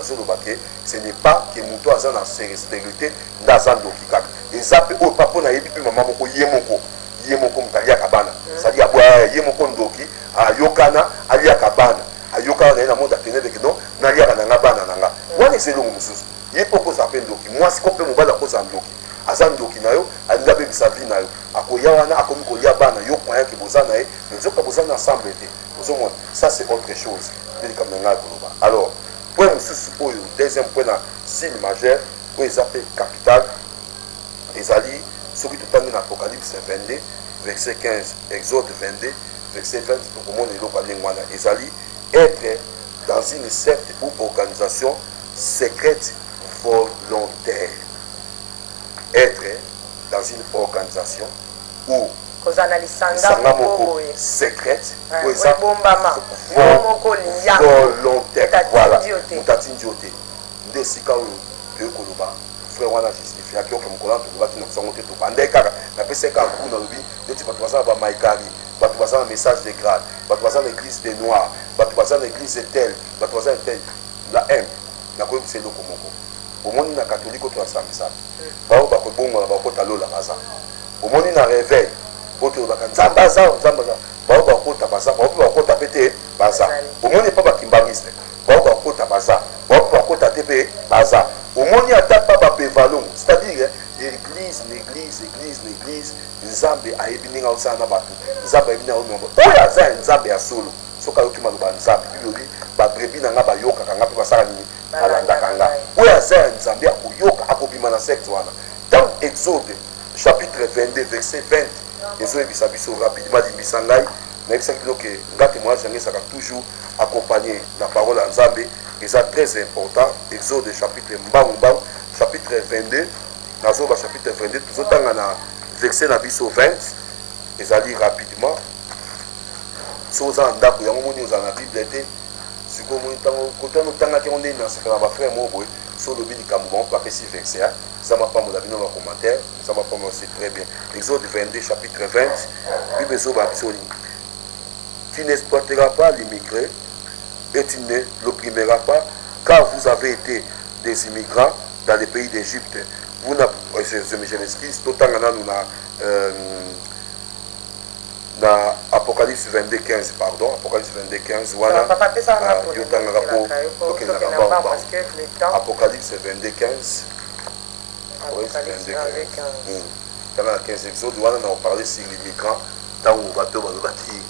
Ce n'est pas que Mouto a la stérilité dans un dokikak. Et ça peut au papa na yebi maman moko yemoko. Yemoko mutalia kabana. C'est-à-dire yemoko ndoki a yokana alia kabana. A yokana na monde atene avec non, na lia na ngabana nanga. Wana c'est longo mususu. Yepoko za pendoki. Moi si kopé mobala ko za ndoki. Azandoki na yo alinga be bisavi na yo akoya wana akomi kolia bana yo kwa yake bozana e nzoka bozana ensemble te bozomona ça c'est autre chose bili comme nga koloba alors point mususu oyo deuxième point na signe majeur oyo ezape capital ezali soki totangi na Apocalypse 22 verset 15 Exode 22 verset 20 tokomona eloko ndenge wana ezali être dans une secte ou organisation secrète volontaire. Être dans une organisation ou secrète volontaire. Voilà. Mutatinjote. Ndesika oyo tekoloba frère wana justifia ki oke mukola to baki na sango te to bandeka na peseka kuna lobi neti bato bazana ba maikari bato bazana message de grade bato bazana l'église des noirs bato bazana l'église telle bato bazana telle la M na ko c'est loko moko omoni na catholique to asambisa bao bakobonga bakota lola baza omoni na réveil oto baka nzambaza bao bakota baza bao bakota pete baza omoni pa bakimbangiste bao bakota baza bao bakota tepe baza omoni ata pa bapevalon c'est-à-dire l'église nzambe ayebininga osana bato nzambe ayebina onombo oya za nzambe ya solo soka yoki maloba nzambe bilobi babrebi nanga bayoka kanga pe basala nini alandaka nga oyo aza nzambe akoyoka akobima na secte wana dans Exode chapitre 22 verset 20 ezoyebisa biso rapidement limbisa ngai nayebisaki bino ke nga témoignage yango ezalaka toujours accompagné na parole ya nzambe eza très important. Exode chapitre mbangu chapitre 22 nazoba chapitre 22 tozotanga na verset na biso 20 ezali rapidement so oza na ndako yango moni oza na bible te sikomo ntango kotano tanga ke onde na sekala ba frère mo boy so lobi likambo bon pa pesi verset ça m'a pas mon bino na commentaire ça m'a pas c'est très bien. Exode 22 chapitre 20 bible zo ba bisoni tu n'exploiteras pas l'immigré et tu ne l'opprimeras pas car vous avez été des immigrants dans le pays d'Égypte. Vous n'avez je m'excuse totanga na na Apocalypse 22:15 pardon, Apocalypse 22:15 wana yo tangaka po tokendaka mbamba. Apocalypse 22:15 tanga na 15 épisode wana na parler sur les migrants ntango bato balobaki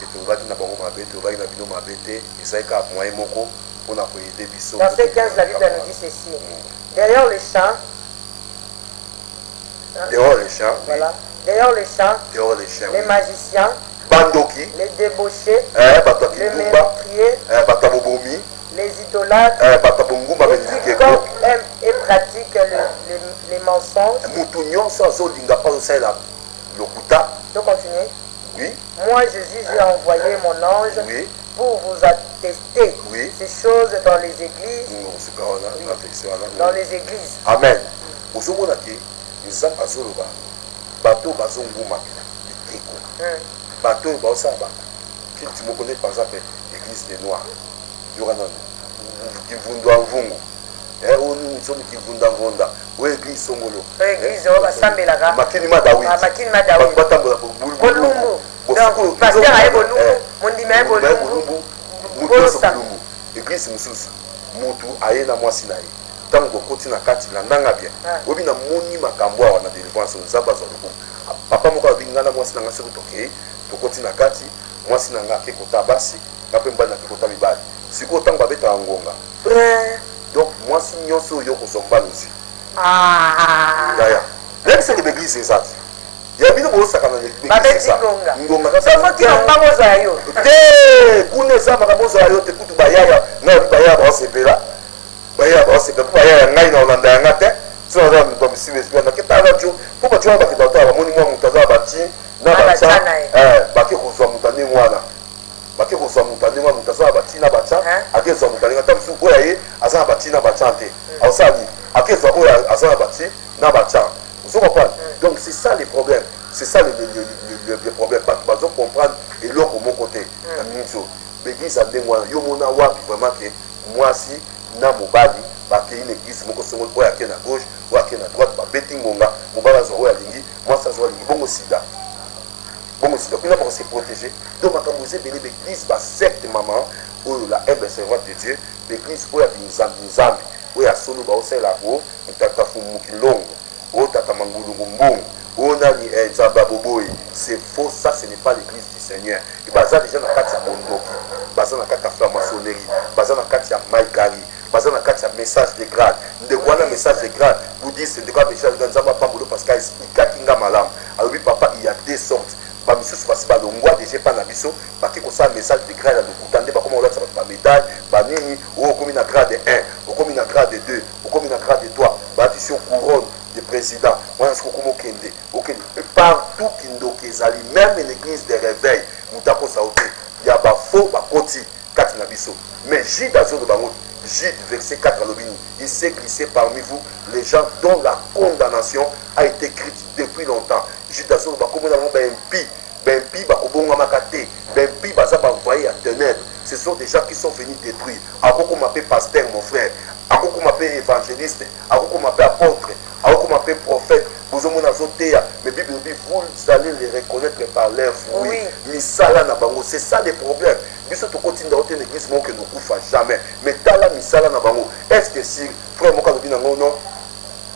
ke tolobaki na bango mabe tolobaki na bino mabe te ezali kaka moyen moko mpona koyede biso. Verset 15, la Bible nous dit ceci. Derrière les champs, dehors les champs, voilà. Derrière les champs, les magiciens, bandoki, les débauchés, les meurtriers, les idolâtres, qui aiment et pratiquent les mensonges. Donc continuer. Oui. Moi Jésus, j'ai envoyé mon ange pour vous attester ces choses dans les églises. Dans les églises. Amen. Bateau bazonguma biteko bateau baosaba tu me connais par exemple l'église des noirs yorana kivundwa mvungu oni nsomi kivunda vonda o église songolo église o basambelaka makini madawi batambola bolumbu donc pasteur aye bolumbu mondimi aye bolumbu bolumbu église mususu mutu aye na mwasi na ye ntango bokoti na kati landanga bien obi na moni makambo awa na délivrance nzamba azwa lokumu papa moko alobi nga na mwasi na nga soki tokei tokoti na kati mwasi na nga akekota basi nga mpe mbali nakekota mibali sikoyo ntango babetaka ngonga donc mwasi nyonso oyo kozwa mbala ozwi yaya yebiseke beglise eza te ya bino bosaka na ngonga te kuna eza makambo ozwa yo te kutu bayaya nga obi bayaya baosepela bayaya baosepela po bayaya ngai na olanda yanga te sino aza moto misime esprit na keta radio po bato wana bakita bato bamoni mwa moto aza bati na batia bake kozwa moto ndenge wana bake kozwa moto ndenge wana moto aza bati na batia akezwa moto ndenge ata mosusu oyo ye aza na bati na batia te aosali akezwa oyo aza na bati na batia ozo comprendre donc c'est ça les problèmes c'est ça le problème bato bazo comprendre eloko moko te na minso beglise ya ndenge wana yo mona wapi vraiment ke mwasi na mobali bakei une église moko songo oyo ake na gauche oyo ake na droite babeti ngonga mobali azwa oyo alingi mwasi azwa alingi bongo sida kuna pour se protéger donc makambo eza ebele baeglise basecte mama oyo la humble servante de Dieu baeglise oyo ya binzambi oyo ya solo baosalela ko tata fumukilongo oyo tata mangulungu mbongo oyo nani nzamba boboyi c'est faux, ça ce n'est pas l'église du Seigneur et baza déjà na kati ya bondoki baza na kati ya franc-maçonnerie baza na kati ya maikari baza na kati ya message de grade ndeko wana message de grade bouddhiste ndeko ya message de grade nzamba pambolo parce que ikaki nga malamu alobi papa il y a deux sortes bamisusu basi balongwa déjà pa na biso baki kosala message de grade ya lokuta nde bakoma kolatisa bato bamédaille banini oyo okomi na grade 1 okomi na grade 2 okomi na grade 3 balatisi yo couronne de président wana soki okoma okende partout kindoki ezali même l'église de réveil moto akosa ote ya bafaux bakoti kati na biso mais Jude azolo bango Jude verset 4 alobini il s'est glissé parmi vous les gens dont la condamnation a été écrite depuis longtemps Jude azolo bakomona bango bempi bakobongamaka te bempi baza bavoye ya ténèbres ce sont des gens qui sont venus détruire akoko m'appelle pasteur mon frère akoko m'appelle évangéliste akoko m'appelle apôtre akoko m'appelle prophète bozomona zoteya mais Bible dit vous allez les reconnaître par leurs fruits misala na bango c'est ça le problème biso tokotinda ote na église moko ne kufa jamais mais tala misala na bango est-ce que si frère moko alobi nango non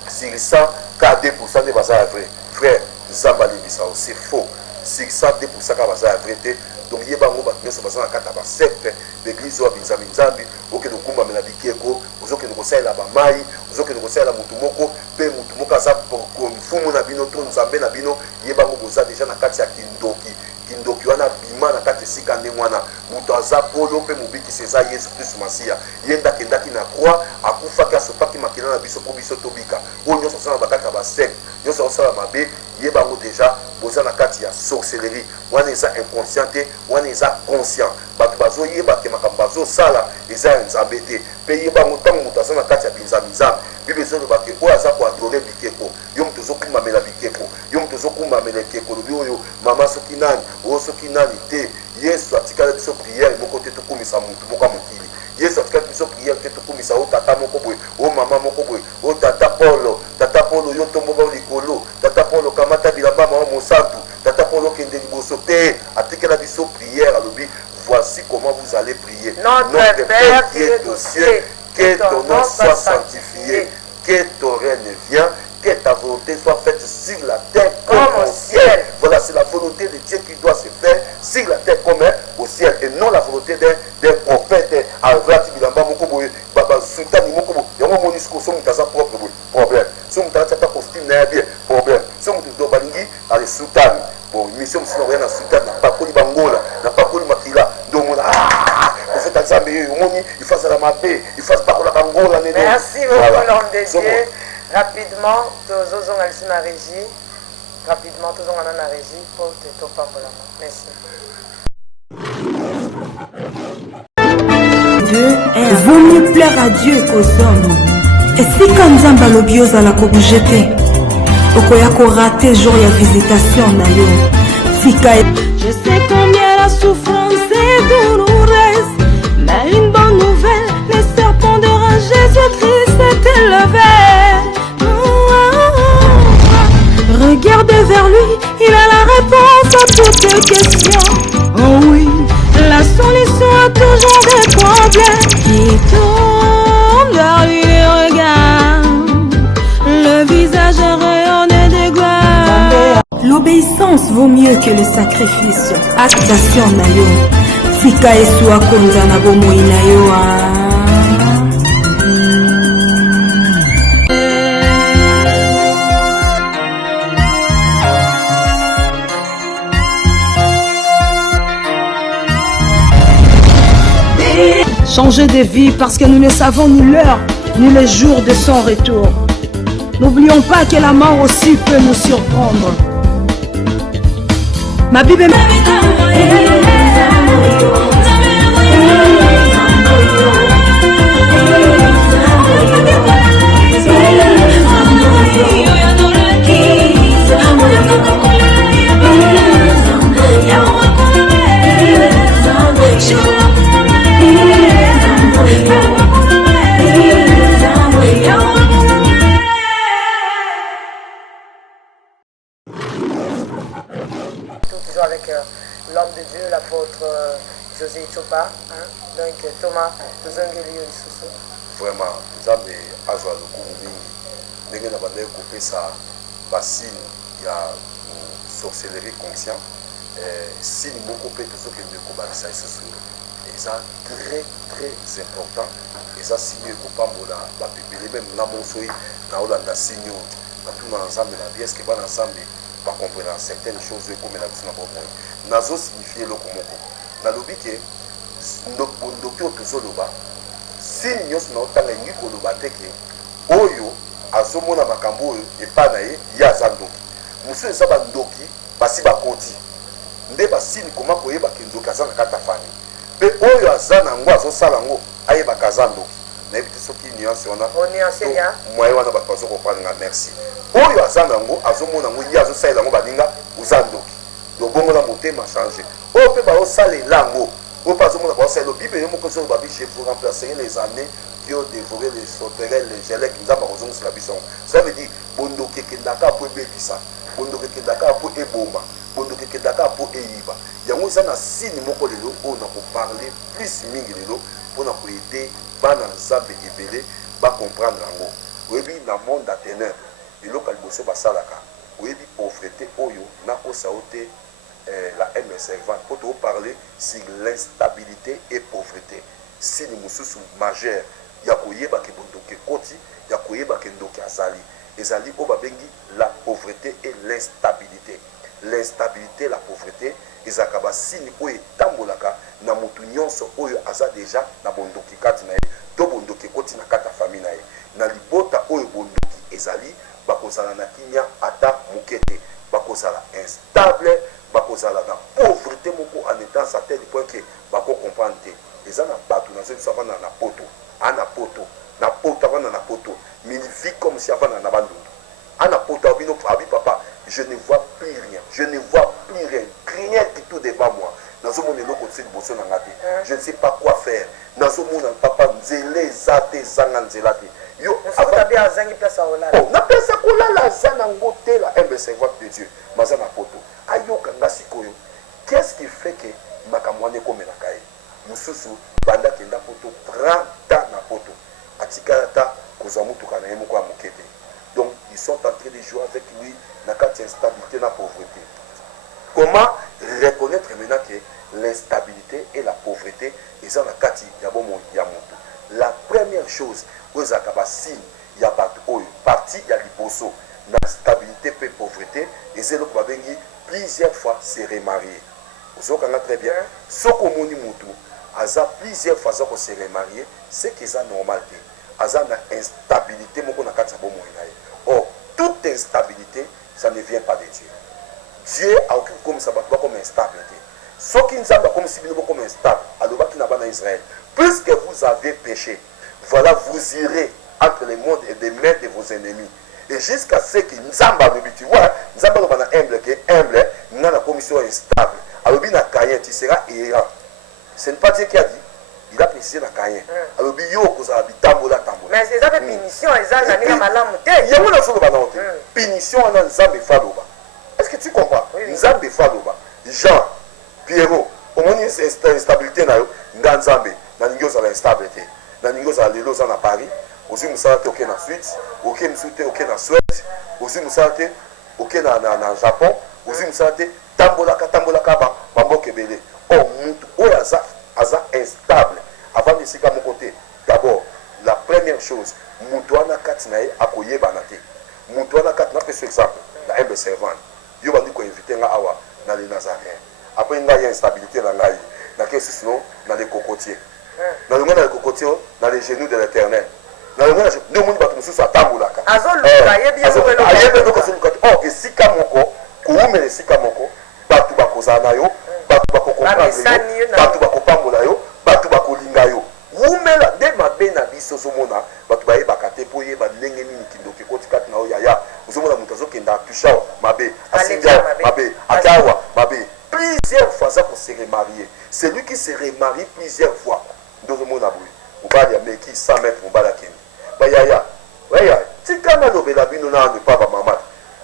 sur 100 ka 2% de baza vrai frère nzamba libisao c'est faux sur 102% ka baza vrai te donc yeba ngo bato nyonso baza na kati ya basecte l'église oyo abinzambi nzambi okende okumbamela bikeko ozokende kosalela bamai ozokende kosalela motu moko mpe motu moko aza mfumu na bino to nzambe na bino yeba ngo boza deja na kati ya kindoki wana bima na kati esika ndenge wana moto aza polo mpe mobikisi eza yesu kristu masiya ye nde akendaki na croix akufaki asopaki makila na biso mpo biso tobika oyo nyonso aza na bakati ya basecte nyonso aosala mabe yeba ngo deja boza na kati ya sorcellerie wana eza inconscient te wana eza conscient bato bazoyeba ke makambo bazosala eza ya nzambe te mpe yeba ngo ntango moto aza na kati ya binzambi bible ezoloba ke oyo aza koadore bikeko yo moto ozokumbamela bikeko yo moto ozokumbamela ekeko lobi oyo mama soki nani oyo soki nani te yesu atikala biso priere moko te tokumisa motu moko ya mokili yesu atikala biso priere te tokumisa o tata moko boye o mama moko boye o tata polo yo tomboba likolo tata polo kamata bilamba mama mosantu tata polo kende liboso te atikala biso priere alobi voici comment vous allez prier notre Père qui est aux cieux, que ton nom soit sanctifié, que ton règne vienne, que ta volonté soit faite sur la terre comme au ciel. Voilà, c'est la volonté de Dieu qui doit se faire sur la terre comme au ciel, et non la volonté d'un prophète. Alvrati bilamba moko boye, baba sultani moko boye, yango monisco so mutaza propre boye, problème. So mutaza ta costume na bien, problème. So mutuzo balingi ale sultani. Bon, mission msina rien na sultani, na pakoli bangola, na pakoli makila, ndomona prophète Nzambe omoni, il fasse la mapé, il fasse pakola bangola nene. Merci beaucoup l'homme de Dieu. Rapidement, tozozonga alisi na régie. Rapidement, tozonga na régie pour te topambola. Merci. Dieu vaut mieux plaire à Dieu qu'aux hommes. Et si quand Nzamba lobi ozala kobouge te, okoya korate jour ya visitation na yo. Je sais combien la souffrance est douloureuse, mais une bonne nouvelle, les serpents de rage, Jésus-Christ est élevé. Regardez vers lui, il a la réponse à toutes les questions. Oh oui, la solution a toujours des problèmes. Qui tourne vers lui les regards, le visage rayonné de gloire. L'obéissance vaut mieux que le sacrifice. Actation na yo. Tika esu akonza na bomoi na yo. Changer de vie parce que nous ne savons ni l'heure ni le jour de son retour. N'oublions pas que la mort aussi peut nous surprendre. Ma Bible Toujours avec l'homme de Dieu, l'apôtre José Chopa. Donc Thomas, nous avons eu Lisusu. Vraiment, Nzambe azwa lokumu mingi ndenge na bandeko kopesa basine ya sorcellerie conscient sine moko mpe tozokende kobakisa lisusu eza très important eza sine ekopambola bapepele meme nga mosoi naolanda sine oyo natuna na nzambe na bieske bana nzambe bakomprena certaines choses ekomela biso na bomoi nazosignifie eloko moko nalobi ke bondoki oyo tozoloba sine nyonso na otanga elingi koloba te ke oyo azomona makambo oyo epai na ye ye aza ndoki mosusu eza bandoki basi bakoti nde basini koma koyebaka ndoki aza na kati ya fani mpe oyo aza nango azosala yango ayebaka aza ndoki nayebi te soki nuance wana moye wana bato bazokoprendre nga merci oyo aza nango azomona yango ye azosalela yango baninga oza ndoki lobongo na motema change oyo mpe baosalela yango oyo mpe azomona baosalela bible yo moko ezolo babi je vous remplacerai les années qui ont dévoré les sauterelles les gelec nzambe akozongisela biso yango ça veut dire bondoki ekendaka po ebebisa bondoki ekendaka po eboma bondoki ekendaka po eyiba yango eza na sine moko lelo oyo na koparle plus mingi lelo mpona koede bana nzambe ebele bacomprendre yango oyebi na monde ya ténèbre eloko ya liboso basalaka oyebi pauvreté oyo nakosa o te la M servante pour te parler sur l'instabilité et pauvreté sine mosusu majeur ya koyeba ke bondoki ekoti ya koyeba ke ndoki azali ezali oyo babengi la pauvreté et l'instabilité l'instabilité la pauvreté ezalaka basini oyo etambolaka na motu nyonso oyo aza deja na bondoki kati na ye to bondoki ekoti na kati ya famille na ye na libota oyo bondoki ezali bakozala na kimia ata moke te bakozala instable bakozala na pauvreté moko en étant à tel point que bako comprendre te eza na bato nazo biso avanda na poto ana poto na poto avanda na poto mais il vit comme si avanda na bandundu ana poto abino abi papa je ne vois plus rien je ne vois plus rien du tout devant moi nazomona eloko ti liboso na nga te je ne sais pas quoi faire nazomona papa nzela eza te ezanga nzela te yo napesa kolala aza nango te la humble servante de Dieu maza na poto ayoka nga sikoyo qu'est-ce qui fait que makambo wana ekomelaka ye mosusu banda kenda poto 30 ans na poto atikala ta kozwa mutuka na ye moko ya moke te donc ils sont en train de jouer avec lui na kati ya instabilité na pauvreté. Comment reconnaître maintenant que l'instabilité et la pauvreté ils ont la kati ya bomo ya moto? La première chose aux akabasine ya bato oyo parti ya liboso na stabilité pe pauvreté et c'est le babengi plusieurs fois se remarier. Vous avez très bien. Ce qu'on moni moto aza plusieurs fois ko se remarier, c'est que ça normal te. Aza na instabilité moko na kati ya bomo inaye. Or toute instabilité ça ne vient pas de Dieu. Dieu a occupé comme ça comme instabilité. Ce qui nous a comme si nous comme instable, alors qui n'a pas dans Israël. Puisque vous avez péché, voilà vous irez entre les mondes et des mains de vos ennemis. Et jusqu'à ce que Nzamba nous tu vois, Nzamba nous va humble qui est humble, nous avons la commission instable. Alors bien Caïn tu seras errant. Ce n'est pas Dieu qui a dit. Il a précisé dans Caïn. Alors bien yo koza bitambola tambola. Mais c'est ça fait punition et ça n'a pas malamu te. Il y a une chose dans notre punition en Nzamba faloba. Est-ce que tu comprends? Nzamba faloba. Jean, Pierrot, au moins une instabilité na yo, Nzamba, na ningo za instabilité. Na ningo za lelo za na Paris. Aussi musate ok na Suisse, ok musate ok na Suède, aussi musate ok na Japon, aussi musate tambolaka ba mambo kebele. Oh mutu oyaza aza instable avant de sika mon côté. D'abord, la première chose, mutu ana katinae akoyeba na te. Mutu ana katina pe exemple, la humble servante. Yo bandi ko inviter nga awa na les Nazaréens. Après nga ya instabilité na ngai, na ke sinon na les cocotiers. Na longa na les cocotiers, na les genoux de l'Éternel. Na longa na monde batu mususu atambolaka. Azoluka yebe doko soluka. Oh esika moko, kuumele esika moko, batu bakozana yo, batu bakokomprendre yo, batu bakopambola yo, batu bakolinga yo. Umela de mabe na biso somona, batu baye bakate po ye ba ndenge nini kindoki koti kati na yo yaya. Uzomona mutu azokenda tusha mabe, asinga mabe, akawa mabe. Plusieurs fois ça pour se remarier. Celui qui se remarie plusieurs fois, dans le monde aboué. Ou ba ya meki 100 mètres ou ba la kini. Ba yaya. Waya, tikana lobela bino na ne pas ba mama.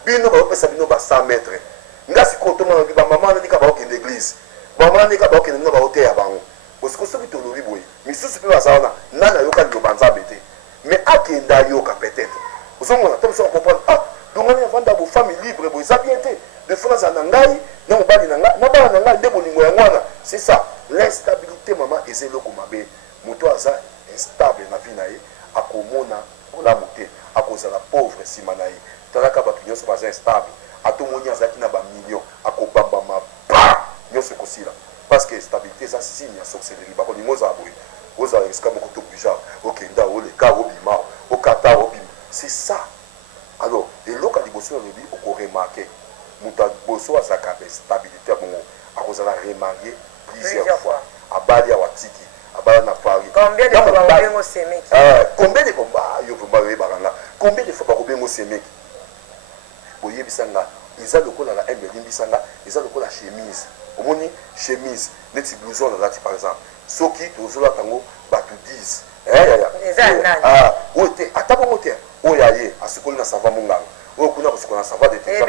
Bino ba opesa bino ba 100 mètres. Ngasi kontoma na ba mama na dika ba okende église. Ba mama na dika ba okende na ba hotel ya bango. Parce que soki to lobi boye. Misusu pe bazana nana yoka lo banza bete. Mais akenda yoka peut-être. Vous on a so comprendre. Ah, donc on est vendre vos familles libres boye. Ça bien été. De France en ngai, na mobali na nga, na ba na nga ndebo lingo ya ngwana. C'est ça. L'instabilité maman ezelo komabe. Moto aza instable na vie na ye, akomona la moté, akozala pauvre simanaye. Talaka batu nyonso baza instable. Atomoni azaki na ba millions, akobamba ma pa nyonso kosila. Parce que stabilité ça signe ya sorcellerie. Ba ko limoza aboyi. Oza risque moko to bija. Okenda ole ka obima, okata obima. C'est ça. Alors, et loka liboso na lobi oko remarquer. Muta boso azaka stabilité bongo. Akozala remarier plusieurs fois. Abali ya watiki. Abali na Paris. Combien de fois bakobengo semeki? Combien de fois yo vraiment baranga? Combien de fois bakobengo semeki? Boye bisanga, ils a lokola la MB limbisanga, ils a lokola chemise. Omoni chemise, neti blouson là par exemple. Soki tozola tango batu 10. Ote atabongo te. Oyaye asukoli na sava munganga. Oyo kuna kusukola na sava de te.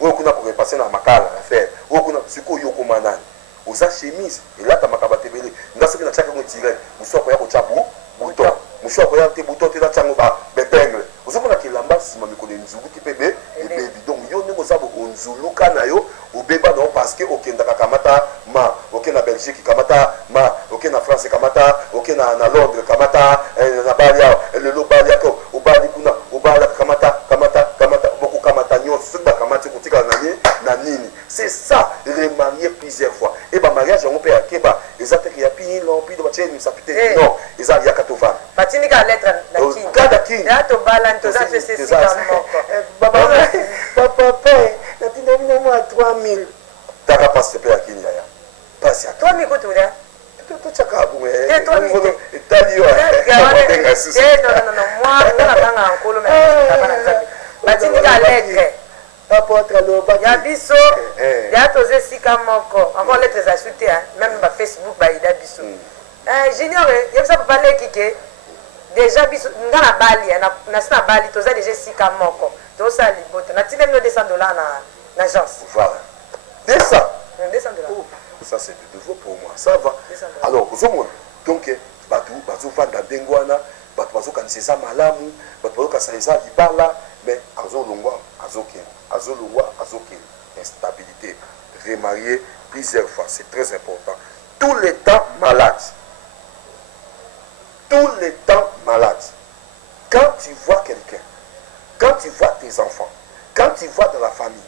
Oyo kuna ko repasser na makala affaire. Oyo kuna siko yo komanani. Oza chemise elata makaba tebele ngasoki na chaka ngotire musoko ya kochabu bouton musoko ya te bouton te na chango ba bepengle ozomona kilamba sima mikolo nzulu ki pebe et baby donc yo ndeko zabo onzuluka na yo obeba no parce que okenda kamata ma okena Belgique kamata ma okena France kamata okena na Londres kamata na balia le balia ko obali kuna obala kamata beaucoup kamata nyo suba kamata kutika na nini. C'est ça, remarier plusieurs fois. Et bah mariage on peut akeba, ezate ki ya pini lompi do batie ni sapite. Non, ezali ya katovan. Batini ka lettre na kin. Kada kin. Da to balanto za je c'est ça moko. Papa, na tinda mino mo 3000. Taka passe pe akini ya. Passe ya 3000 ko to da. to chaka bu Et toi, etali wa babenga susu non moi on a banga nkolo mais tabana nzambe batinga lettre apôtre aloba ya biso ya toze sika moko encore lettre za soute même ba Facebook ba ida biso junior ya bisa papa leki ke déjà biso nga na bali na sina bali toza déjà sika moko to sa liboto na tine no $200 na agence voilà 200 $200 ça c'est de nouveau pour moi ça va alors ozomona donc batu bazovanda ndenge wana bato bazokanisa eza malamu bato bazokasa eza libala mais azolongwa azokende instabilité remarié plusieurs fois c'est très important tout le temps malade quand tu vois quelqu'un quand tu vois tes enfants quand tu vois dans la famille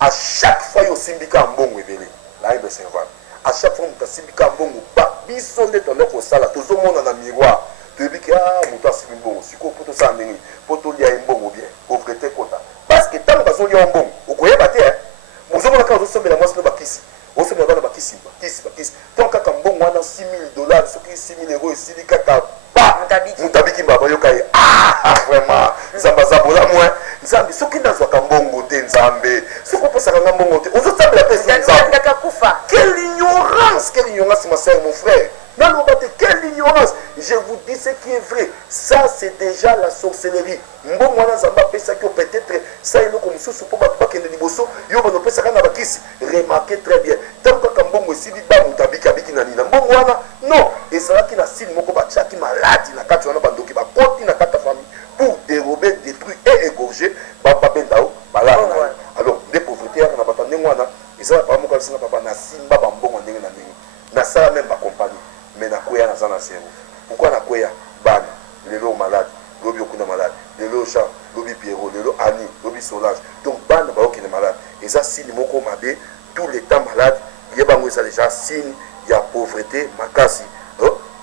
à chaque fois yo simbika mbongo ebele la ibe servant à chaque fois muta simbika mbongo ba biso nde tono ko sala tozomona na miroir tobiki muta simbi mbongo siko poto sa ndenge poto lia mbongo bien pauvreté kota parce que tant bazo lia mbongo okoyeba te mozomona ka ozosomela mwasi no bakisi osomela bana bakisi tant kaka mbongo wana $6,000 soki €6,000 esili kaka mutabiki mbaba yokai vraiment nzambe azabola mwa nzambe soki nazwaka mbongo te nzambe soki oposaka nga mbongo te ozosambela te nzambe quelle ignorance ma soeur mon frère naloba te quelle ignorance je vous dis ce qui est vrai ça c'est déjà la sorcellerie mbongo wana nzambe apesaki yo peut-être sa eloko mosusu mpo bato bakende liboso yo bana opesaka na bakisi remarquez très bien ntango kaka mbongo esili ba moto abiki na nini na mbongo wana non ezalaki na sine moko batiaki maladi na kati wana bandoki bakoti na kati ya famille pour dérober détruire et égorger babendao balala alors nde pauvreté yaka na bato ndenge wana ezala papa moko alisinga papa na simba bambongo ndenge na ndenge nasala même bacompagnie mais nakweya naza na zero pourquoi nakweya bana lelo malade lobi okuna malade lelo Jean lobi Pierrot lelo Annie lobi Solange donc bana baokende malade eza signe moko mabe tout le temps malade yebango eza déjà signe ya pauvreté makasi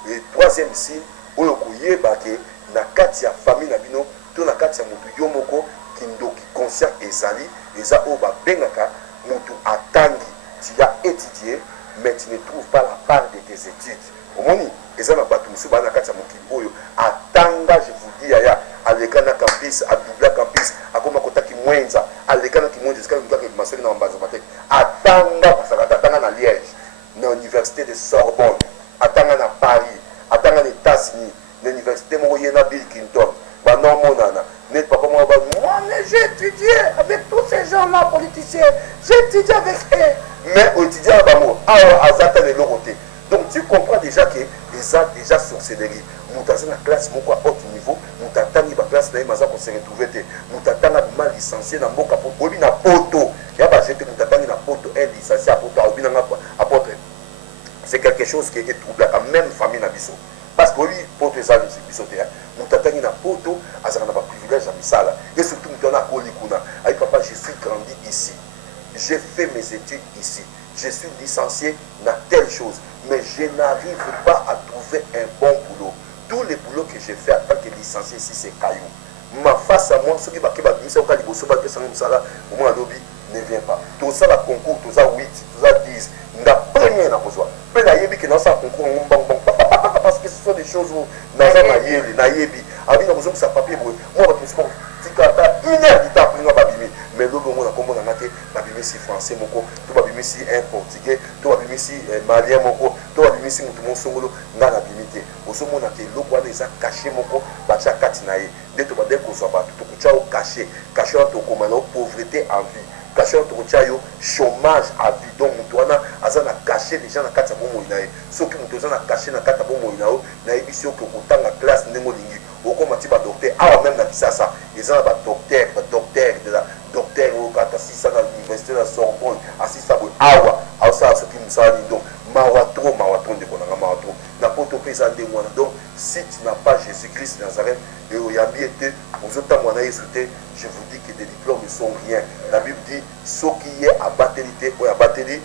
et troisième signe oyo koyeba ke na kati ya famille na bino to na kati ya motu yo moko kindoki conscient ezali eza oyo babengaka motu atangi tu as étudié mais tu ne trouves pas la part de tes études omoni eza na bato mosusu baa na kati ya mokili oyo atanga je vous dis yaya aleka na campus adubla campus akoma kotaki mwenza aleka na kimwenza ezika lukaki masoli na mambanza mateki atanga pasaka atanga na Liège na université de Sorbonne atanga na Paris atanga na États-Unis na université moko ye na Bill Clinton banomonana net papa moi j'ai étudié avec tous ces gens là politiciens j'ai étudié avec eux mais au étudiant bamo azata le côté donc tu comprends déjà que eza déjà sorcellerie mutaza na classe moko à haut niveau mutatangi ba classe na ye maza ko se retrouver te mutatanga mal licencié na mboka po bobi na poto ya ba jete mutatangi na poto un licencié à poto obi na apôtre c'est quelque chose qui est trouble quand même famille na biso parce que oui poto ezali biso te mutatangi na poto azaka na ba privilège à misala et surtout mutana koli kuna ay papa je suis grandi ici j'ai fait mes études ici je suis licencié dans telle chose mais je n'arrive pas à trouver un bon boulot tous les boulots que j'ai fait en tant que licencié ici c'est caillou ma face à moi ceux qui bakeba bimisa au kaliboso ba pesa musala au moins lobby ne vient pas tout ça la concours tout ça 8 tout ça 10 na premier na besoin pe na yebi que dans ça concours bang parce que ce sont des choses où na yebi abi na besoin ça papier moi ba tout tikata une heure du temps pour babimi mais logo on a comment on a été babimi si français moko to babimi si un portugais to babimi si malien moko to babimi si mutu monsongolo na la limité oso mona ke logo wana eza caché moko ba cha kati na ye de to ba de ko so ba to ko cha o caché to ko mana pauvreté en vie caché to ko cha yo chômage à vie donc mutu wana azana caché déjà na kati ya bomo ina ye soki mutu azana caché na kati ya bomo ina o na ebisi ko kotanga classe ndengo lingi okoma ti ba docteur awa même na kisasa eza ba docteur de la docteur au kata sisa na université de Sorbonne asisa bo awa asa soki musali donc mawatro de konanga mawatro na poto pesa ndengo na donc si tu n'as pas Jésus-Christ de Nazareth et oyambi était ozota mwana yesu te je vous dis que des diplômes ne sont rien la Bible dit soki ye abattelité o abatteli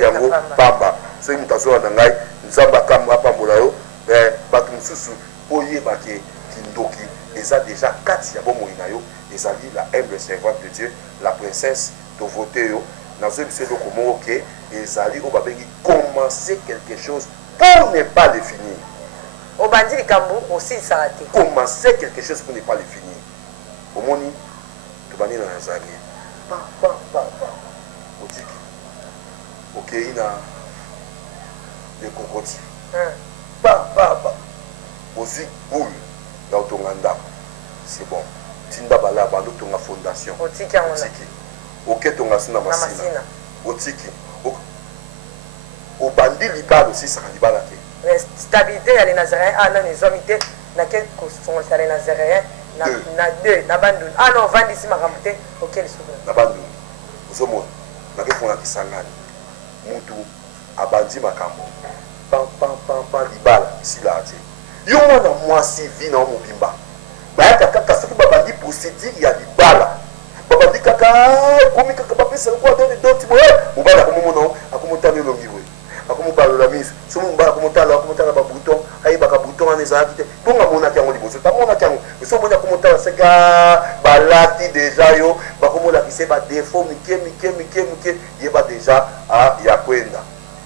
yango pamba soki mutazo na ngai nzamba kamba pambola yo bato mususu oyeba ke kindoki eza déjà kati ya bomoi na yo ezali la humble servante de Dieu la princesse Tovote yo nazo biso eloko moko ke ezali oyo babengi commencer quelque chose pour ne pas le finir. Au bandit du Cambo aussi ça a été. Commencer quelque chose pour ne pas le finir. Au moni, tu vas venir dans les années. Ok, il y a des cocotiers. Aussi, boule, là où tu as c'est bon. Tinda bala bando tu as fondation. Otiki. Ok, tu as sina masina. Otiki. Au bandit libal aussi, ça va la stabilité il y a les Nazaréens. Ah non, les hommes étaient dans quel sont les Nazaréens? Na deux, na bandu. Ah non, vend ici ma ramute. Ok, les souverains. Na bandu. Vous sommes na ke fona kisangani. Mutu abandi makambo. Pam libala ici là ati. Yo mwana mwasi vi na mobimba. Ba kaka soki babandi procédure ya libala. Babandi kaka komi kaka bapesa ko de doti bo. Mubala ko mono akomotana longi bo. Akomobalo la mise. Somo mbala komotala ba bouton, ayi baka bouton aneza kite. Bonga mona kyango liboso. Ta mona kyango. So mona komotala seka balati déjà yo, bakomola kise ba défaut mike yeba déjà a ya kwenda.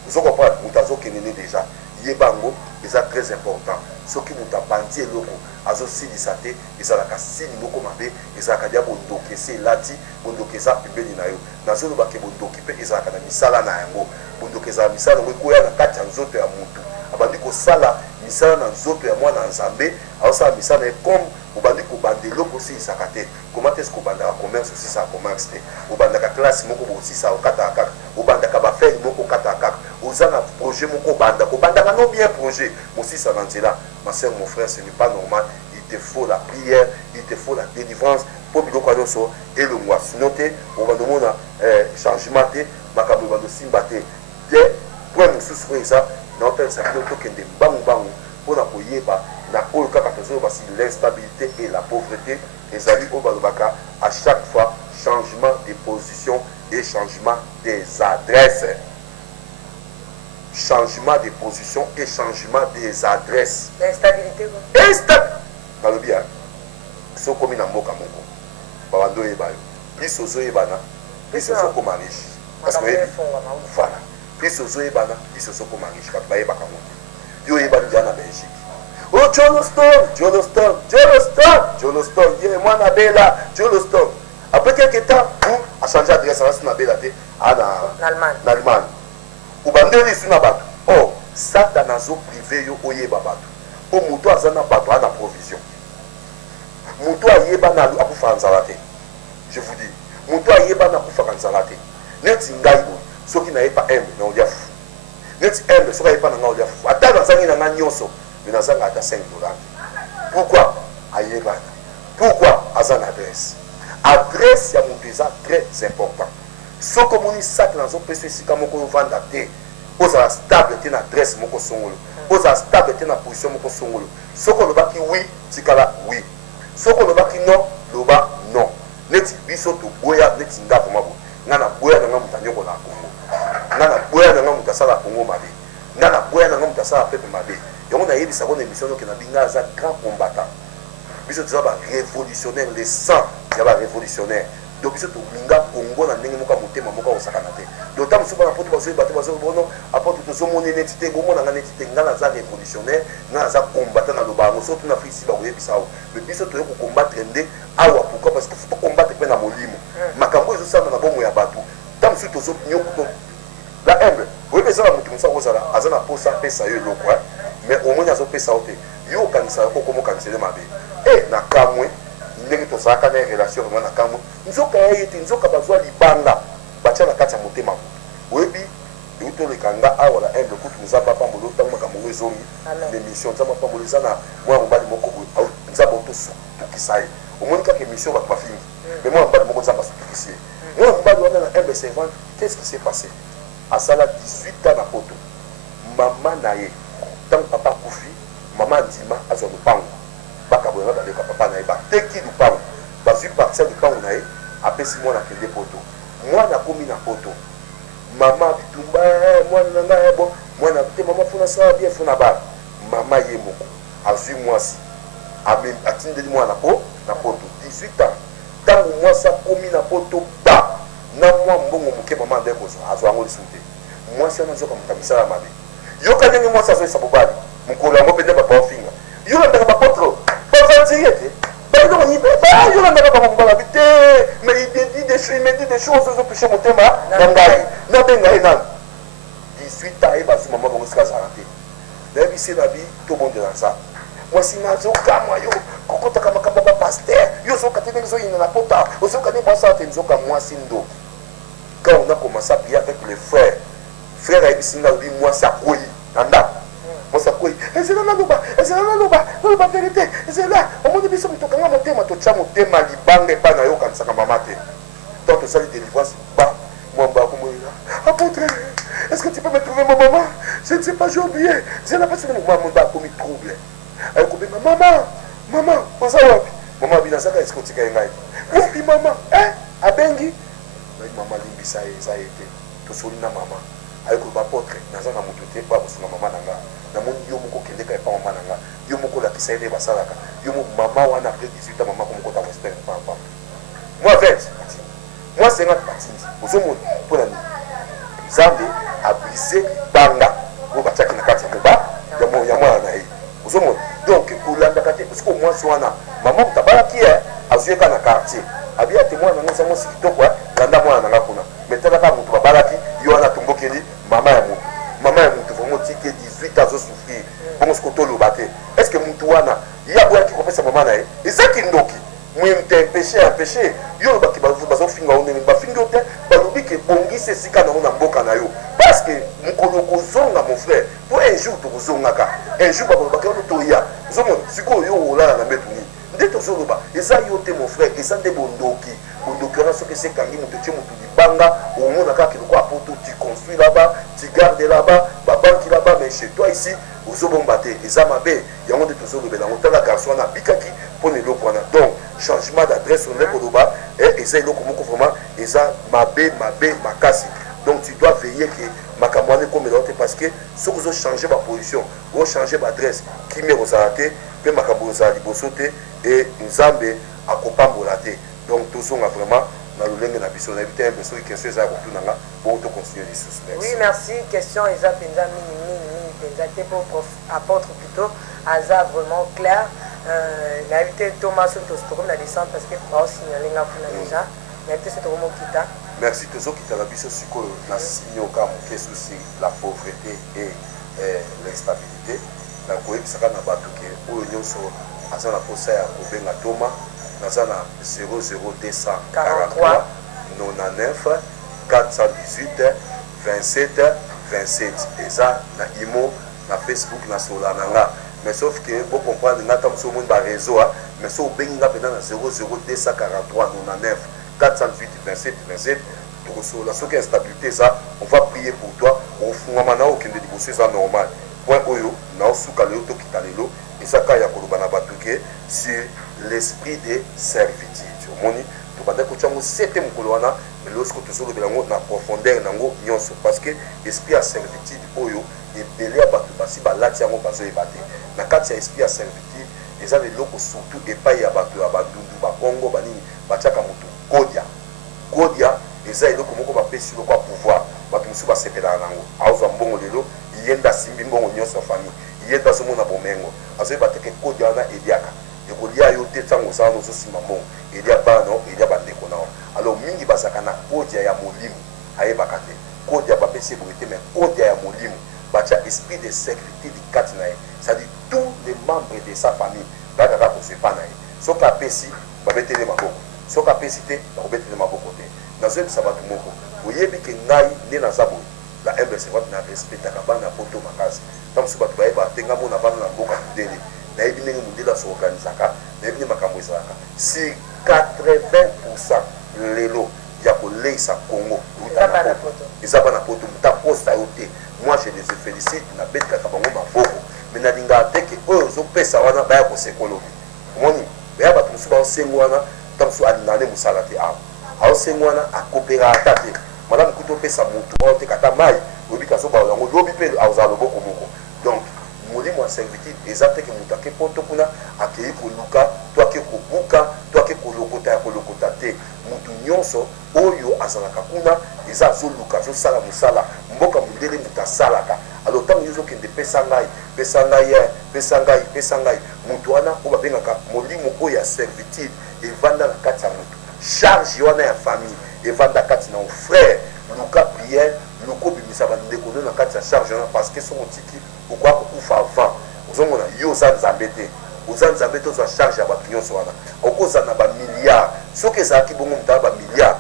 Vous comprenez, mutazo kenene déjà. Yebango, c'est très important. Ce qui nous a bandi loko, azo silisate, ezalaka sini moko mabe, ezalaka dia bondokese lati, bondokesa pembeni na yo. Nazo loba ke bondoki pe ezalaka na misala na yango. Bondokesa misala ngo koya na kati ya nzoto ya mutu. Abandi ko sala misala na nzoto ya mwana nzambe, aosa misala e comme obandi ko bandelo ko si sakate. Comment est-ce ko bandaka commerce aussi ça commerce te. Obandaka classe moko bo si ça okata kaka. Obandaka ba faire moko kata kaka. Ozana projet moko bandaka non bien projet. Mo si ça là. Ma soeur, mon frère, ce n'est pas normal. Il te faut la prière, il te faut la délivrance pour que nous et le mois. Sinon, on va demander changement, makambo va nous simbater. Dès pour nous souffrir ça, notre sacrifice que des bang pour la poyer pas na oyo kaka toujours parce que l'instabilité et la pauvreté les amis au balobaka à chaque fois changement de position et changement des adresses. Changement de position et changement des adresses. L'instabilité. Instable. Dans le bien. So comme na mboka moko. Babando ebayo. Plus ozo ebana, plus ozo comme riche. Parce que voilà. Plus ozo ebana, plus ozo comme riche. Quand baye baka monte. Yo ebana na Belgique. Oh Johnstone. Yeah, moi na bella, Johnstone. Après quelques temps, a changé d'adresse na bella té en Allemagne. Ubandeli suna bato. Oh, Satan zo privé yo oyeba bato. O muto azana bato ana provision. Muto ayeba na akufa nzalate. Je vous dis, muto ayeba na akufa nzalate. Neti ngai bo, soki na yepa embe na olia fu. Neti embe soki yepa na olia fu. Ata na zangi na nganyoso, mais na zanga ata $5. Pourquoi ayeba na? Pourquoi azana adresse? Adresse ya muto eza très important. Ce que vous savez, dans un PC, c'est comme vous vendez à terre. Vous avez stable dans l'adresse, vous avez stable dans la position. Ce que vous avez oui, c'est oui. Ce que vous avez non, le bas non. Neti biso to boya neti ngapo mabo. Nana boya na ngamu tanyoko na Congo. Nana boya na ngamu tasala Congo mabe. Nana boya na ngamu tasala pepe mabe. Yongo na yebi sakone émission que na binga za grand combattant. Biso tu va révolutionnaire les sang, il va révolutionnaire. Donc biso to binga Congo na ndenge moka motema moka osakana te. Donc tam soba na poto bazo bato bazo bono apoto to somoni netité gomo na netité ngana za révolutionnaire, ngana za combattant na lobango surtout na Afrique ba oyebi sao. Mais biso to yoko combattre ndé awa pourquoi parce que faut combattre pe na molimo. Makambo ezo sana na bomo ya bato. Tam su to so nyoko la humble. Oui mais ça la mutu musa kozala azana posa pesa yo loko mais au moins azo pesa ote. Yo kanisa ko komo kanisele mabe. Na kamwe ndenge tozalaka na relation vraiment na kamwe nzoka ya yete nzoka bazwa libanga batia na kati ya motema oyebi eutolekanga awa na humble kutu nzambe apambolo ntango makambo ezongi l'émission nzambe apambolo eza na mwana mobali moko boye nzambe otosutukisa ye omoni kaka émission bato bafingi mais mwana mobali moko nzambe asutukisi ye mwana mobali wana na humble servante qu'est-ce qui s'est passé asala 18 ans na poto mama na ye ntango papa akufi mama ndima azwa lopango bakaboya baleka papa na ye bateki lupango bazwi parcelle lupango na ye apesi mwana kende poto mwana akomi na poto mama bitumba mwana na ngai bo mwana te mama funa sala bien funa ba mama ye moko azwi mwasi atindeli mwana po na poto 18 ans ntango mwasi akomi na poto ba na mwa mbongo moke mama nde kozwa azwa yango lisu te mwasi wana azoka moto misala mabe yo kanenge mwasi azoyesa mobali mokolo yango mpenza babaofinga yolandaka bapotro bavantirie te yolandaka bamobala bi te mais il me dit des choses ezopeshe motema na ngai nabenga ye nani 18 ans ye bazwi mama bango esika azala te nayebisi na bi tobondela nzambe mwasi nazokamwa yo kokotaka makambo bapaster yo ozoka te ndenge ezoyina na pota ozoka nde mwasala te nzoka mwasi ndoki quand on a commencé à prier avec les frères frère ayebisi nga alobi mwasi akoyi na ndako mwasi akoyi ezela naloba verité ezela omoni biso mitokanga motema totya motema libanga epai na yo okanisaka mama te tant tosali délivrance ba mwamba akomoyina apôtre est-ce que tu peux me trouver ma maman je ne sais pas j'ai oublié zela mpasi ne mwamba akomi trouble akobenga mama oza wapi mama abinazaka eske otika ye ngai wapi mama abengi mama limbisa ye eza ye te tosoli na mama ayekoloba apotre naza na moto te bakosunga mama na nga namoni yo moko okendeka epa mama na nga yo moko olakisa ye nde basalaka yo mama wana après 18 ans mama komokota western papa moi 20 batindi moi 50 batindi ozomoni mpo na nini nzambe abrise libanga oyo batiaki na kati ya mwana na ye ozomoni donc kolandaka te parceke mwasi wana mama moto abalaki ye azwiyeka na quartier abi ate mwana nango eza mwasi kitoko landa mwana nanga kuna metalaka moto babalaki yo wana tombokeli mama ya moto vraimen otike 18 azosouffrir bongo siko toloba te est ce que motu wana ye aboyaki kopesa mama na ye ezaki ndoki mwim te péché yo olobaki bazofinga yo ndenge bafingi yo te balobi ke bongisa esika nango na mboka na yo parce que mokolo kozonga mon frère po un jour tokozongaka un jour bakolobaki yo toya ozomona sikoyo yo olala na mbetu nini nde tozoloba eza yo te mon frère eza nde bondoki wana soki esekangi moto tie moto libanga omona kaka kiloko apoto tu construis là-bas tu gardes là-bas babanki là-bas mais chez toi ici ozobomba te eza mabe yango nde tozolobela yango tala garçon wana abikaki mpo na eloko wana donc changement d'adresse onele koloba eza eloko moko vraiment eza mabe makasi donc tu dois veiller que makambo wana ekomela te parce que soki ozochanger baposition ochanger baadresse kimia kozala te mpe makambo ozala liboso te e nzambe akopambola te donc tozonga vraiment na lolenge na biso nayebi te mpe soki question eza ya kotunanga bongo tocontinue lisusu. Oui, merci. Question eza mpenza mingi mpenza te po apôtre plutôt aza vraiment clair. Nayebi te Thomas soki tokomi na descente parce que baosignale nga mpuna déjà nayebi te soki tokomokita. Merci tozokitaka biso sikoyo na signe oka moke susi la pauvreté et l'instabilité nakoyebisaka na bato ke oyo nyonso aza na posa ya kobenga Thomas naza na 00243 99 418 27 27 eza na imo na Facebook na sola na nga mais sauf que bo comprendre nga ta moso moni ba réseau mais so obengi nga pena na 00243 99 408 27 27 tokosola soki instabilité eza on va prier pour toi ofungama na okende liboso eza normal point oyo na osuka lelo tokita lelo ezaka ya koloba na bato ke sur l'esprit de servitude omoni tobanda kotiango sete mokolo wana mais lorsque tozolobela yango na profondeur nango nyonso parce que esprit ya servitude oyo ebele ya bato basi balati yango bazoyeba te na kati ya esprit ya servitude eza leloko surtout epai ya bato ya bandundu bakongo banini batiaka motu godia eza eloko moko bapesi loko ya pouvoir bato mosusu basepelaka nango azwa mbongo lelo yenda asimbi mbongo nyonso ya famille yenda azomona bomengo azoyeba te ke godia wana eliaka ekolia yo te ntango ozala na ozosimba mbongo elia bana nao elia bandeko nao alors mingi bazalaka na godia ya molimo ayebaka te godia bapesi eboye te mais godia ya molimo batia esprit de servitude kati na ye c'est-à-dire tous les membres de sa famille bakaka kosepa na ye soki apesi babetele maboko soki apesi te bakobetele maboko te nazoyebisa bato moko oyebi ke ngai nde naza boye la humble servante na respectaka bana poto makasi ntango mosusu bato bayeba te nga mona bana na mboka mondele nayebi ndenge mondele asoorganizaka nayebi nde makambo ezalaka si 80% lelo ya koleisa Congo eza bana poto muta posta yo te moi je les félicite nabetkaka bango maboko me nalingaka te ke oyo ozopesa wana baya kosekolobi omoni baya bato mosusu baosengo wana ntango mosusu alingaka nde mosala te awa aosengo wana akopera ata te malamu kuta opesa motu aoteka ata mai oyebi kazobaola yango lobi mpe azala loboko moko donc molimo ya servitude eza te ke moto ake poto kuna akei koluka to ake kobuka to ake kolokota ya kolokota te motu nyonso oyo azalaka kuna eza azoluka azosala mosala mboka mondele moto asalaka alors ntango yo azokende pesa ngai moto wana oyo babengaka molimo oyo ya servitude evanda na kati ya moto charge wana ya famille evanda kati na frère luka prière luka obimisa bandeko no na kati ya charge wana parce que soki otiki okoka kokufa avant ozomona yo oza nzambe te oza nzambe te ozwa charge ya bato nyonso wana okozala na bamilliard soki ezalaki bongo moto ya bamilliard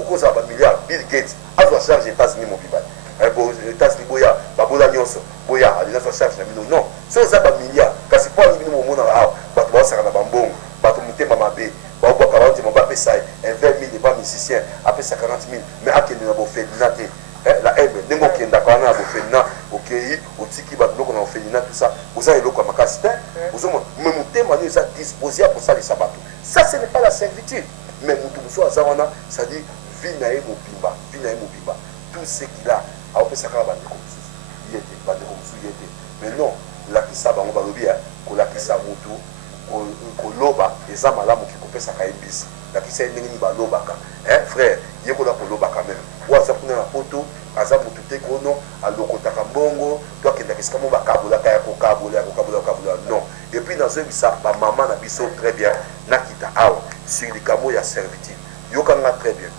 okozala bamilliard Bill Gates azwa charge États-Unis mobimba États-Unis boya babola nyonso boya alinazwa charge na bino non soki eza bamilliard kasi mpo ani bino momonaka awa bato baosaka na bambongo bato motema mabe baobwaka baotema bapesa ye 20 000 eba musicien apesa 40 000 mais akende na bofelina te la ebe ndenge okendaka wana na bofelina okei otiki babiloko na bofelina tout ça oza eloko ya makasi te ozomona me motema nio eza disposé ya kosalisa bato ça ce n'est pas la servitude mais moto mosusu aza wana c'est-à-dire vie na ye mobimba tout ce qu'il a aopesa kaka bandeko mosusu ye te bandeko mosusu ye te mais non kolakisa bango balobi kolakisa motu koloba eza malamu kikopesaka ye mbisi lakisa ye ndenge nini balobaka frère ye kola kolobaka meme oyo aza kuna na poto aza motu te kono alokotaka mbongo to akendaka esika mo bakabolaka ya kokabola non et puis nazoyebisa bamama na biso très bien nakita awa sur likambo ya servitude yokanga très bien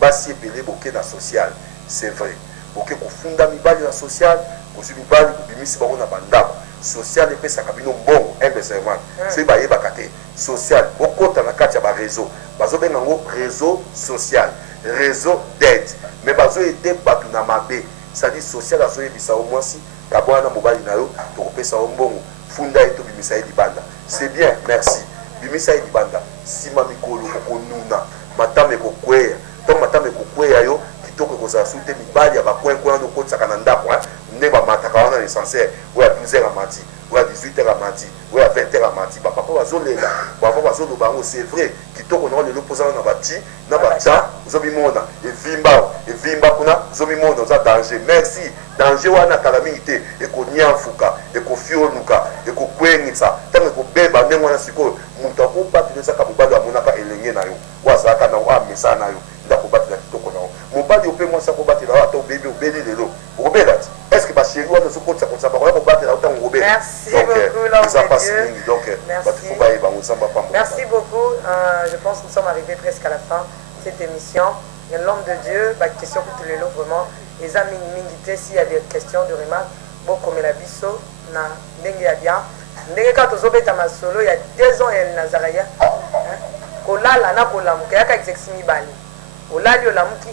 basi ebele boke na social c'est vrai boke kofunda mibali na social kozwi mibali kobimisi bango na bandako social epesaka bino mbongo servant soki bayebaka te social okota na kati ya bareseau bazobenga yango réseau social réseau d'aide mais bazoyede bato na mabe c'est-à-dire social azoyebisa yo mwasi kabwana mobali na yo tokopesa yo mbongo funda ye tobimisa ye libanda c'est bien merci bimisa ye libanda nsima mikolo okonuna matama ekokweya to matama ekokweya yo kitoko ekozala su te mibali ya bakwenkwe wana okotisaka na ndako nde bamataka wana l'essentiel oyo ya 12h amati oyo ya 18h amati oyo ya 20h amati bapapa bazolela bapapa bazoloba yango c'est vrai kitoko nango lelo mpoza na bati na batia ozomimona evimba kuna ozomimona oza danger merci danger wana kala mingi te ekonyafuka ekofioluka ekokwengisa ntango ekobeba ndenge wana sikoyo moto akobatela ezaka mobali amonaka elenge na yo oyo azalaka na yo amesa na yo ndakobatela kitoko na yo mobali ope mwasi akobatela yo ata obebi obeli lelo okobela ti est-ce que basheri wana ozokotisa bakoya kobatela yo ntango okobela merci beaucoup je pense que nous sommes arrivés presque à la fin de cette émission l'homme de Dieu question pour tous les lots vraiment les amis mingi s'il y a des questions de remarques bokomela biso na ndenge ya bien ndenge kaka tozobeta masolo ya 2 ans ya Nazaraya kolala na kolamuka yaka exercice mibali olali olamuki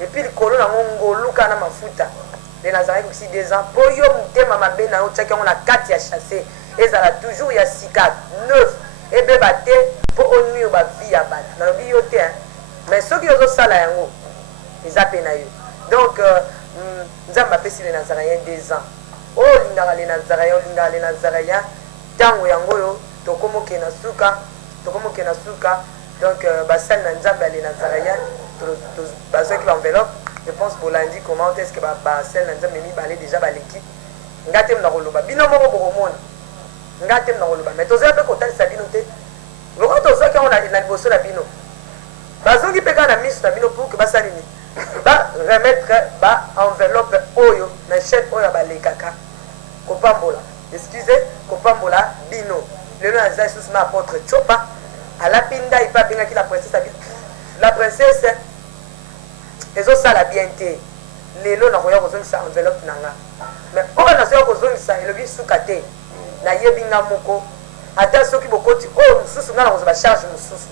epuis likolo nango ngoluka na mafuta les Nazaraya aussi 2 ans po yo mutema mabe na yo tiaki yango na kati ya chassé ezala toujours ya sika 9 ebeba te po onui bavi ya bato nalobi yo te mais soki ozosala yango eza pe na yo donc nzambe apesi le Nazaraya 2 ans olingaka le Nazaraya ntango yango oyo tokomoke na suka donc basali na nzambe ya le Nazaraya bazwaki baenveloppe je pense bolandi comment est-ce que basali na nzambe mibale déjà baleki nga te mna koloba bino moko bokomona nga te mna koloba mais tozoya mpe kotalisa bino te lokola tozwaki yango na liboso na bino bazongi mpe kaka na miso na bino pour que basali nini baremettre baenveloppe oyo na chaîne oyo balekaka kopambola kopambola bino lelo naza lisusu na apôtre Chopa alapi ndai mpe abengaki la princesse ezosala bien te lelo nakoya kozongisa enveloppe na nga mais oyo nazoya kozongisa elobi suka te nayebi nga moko ata soki bokoti oyo mosusu nga nakozwa bacharge mosusu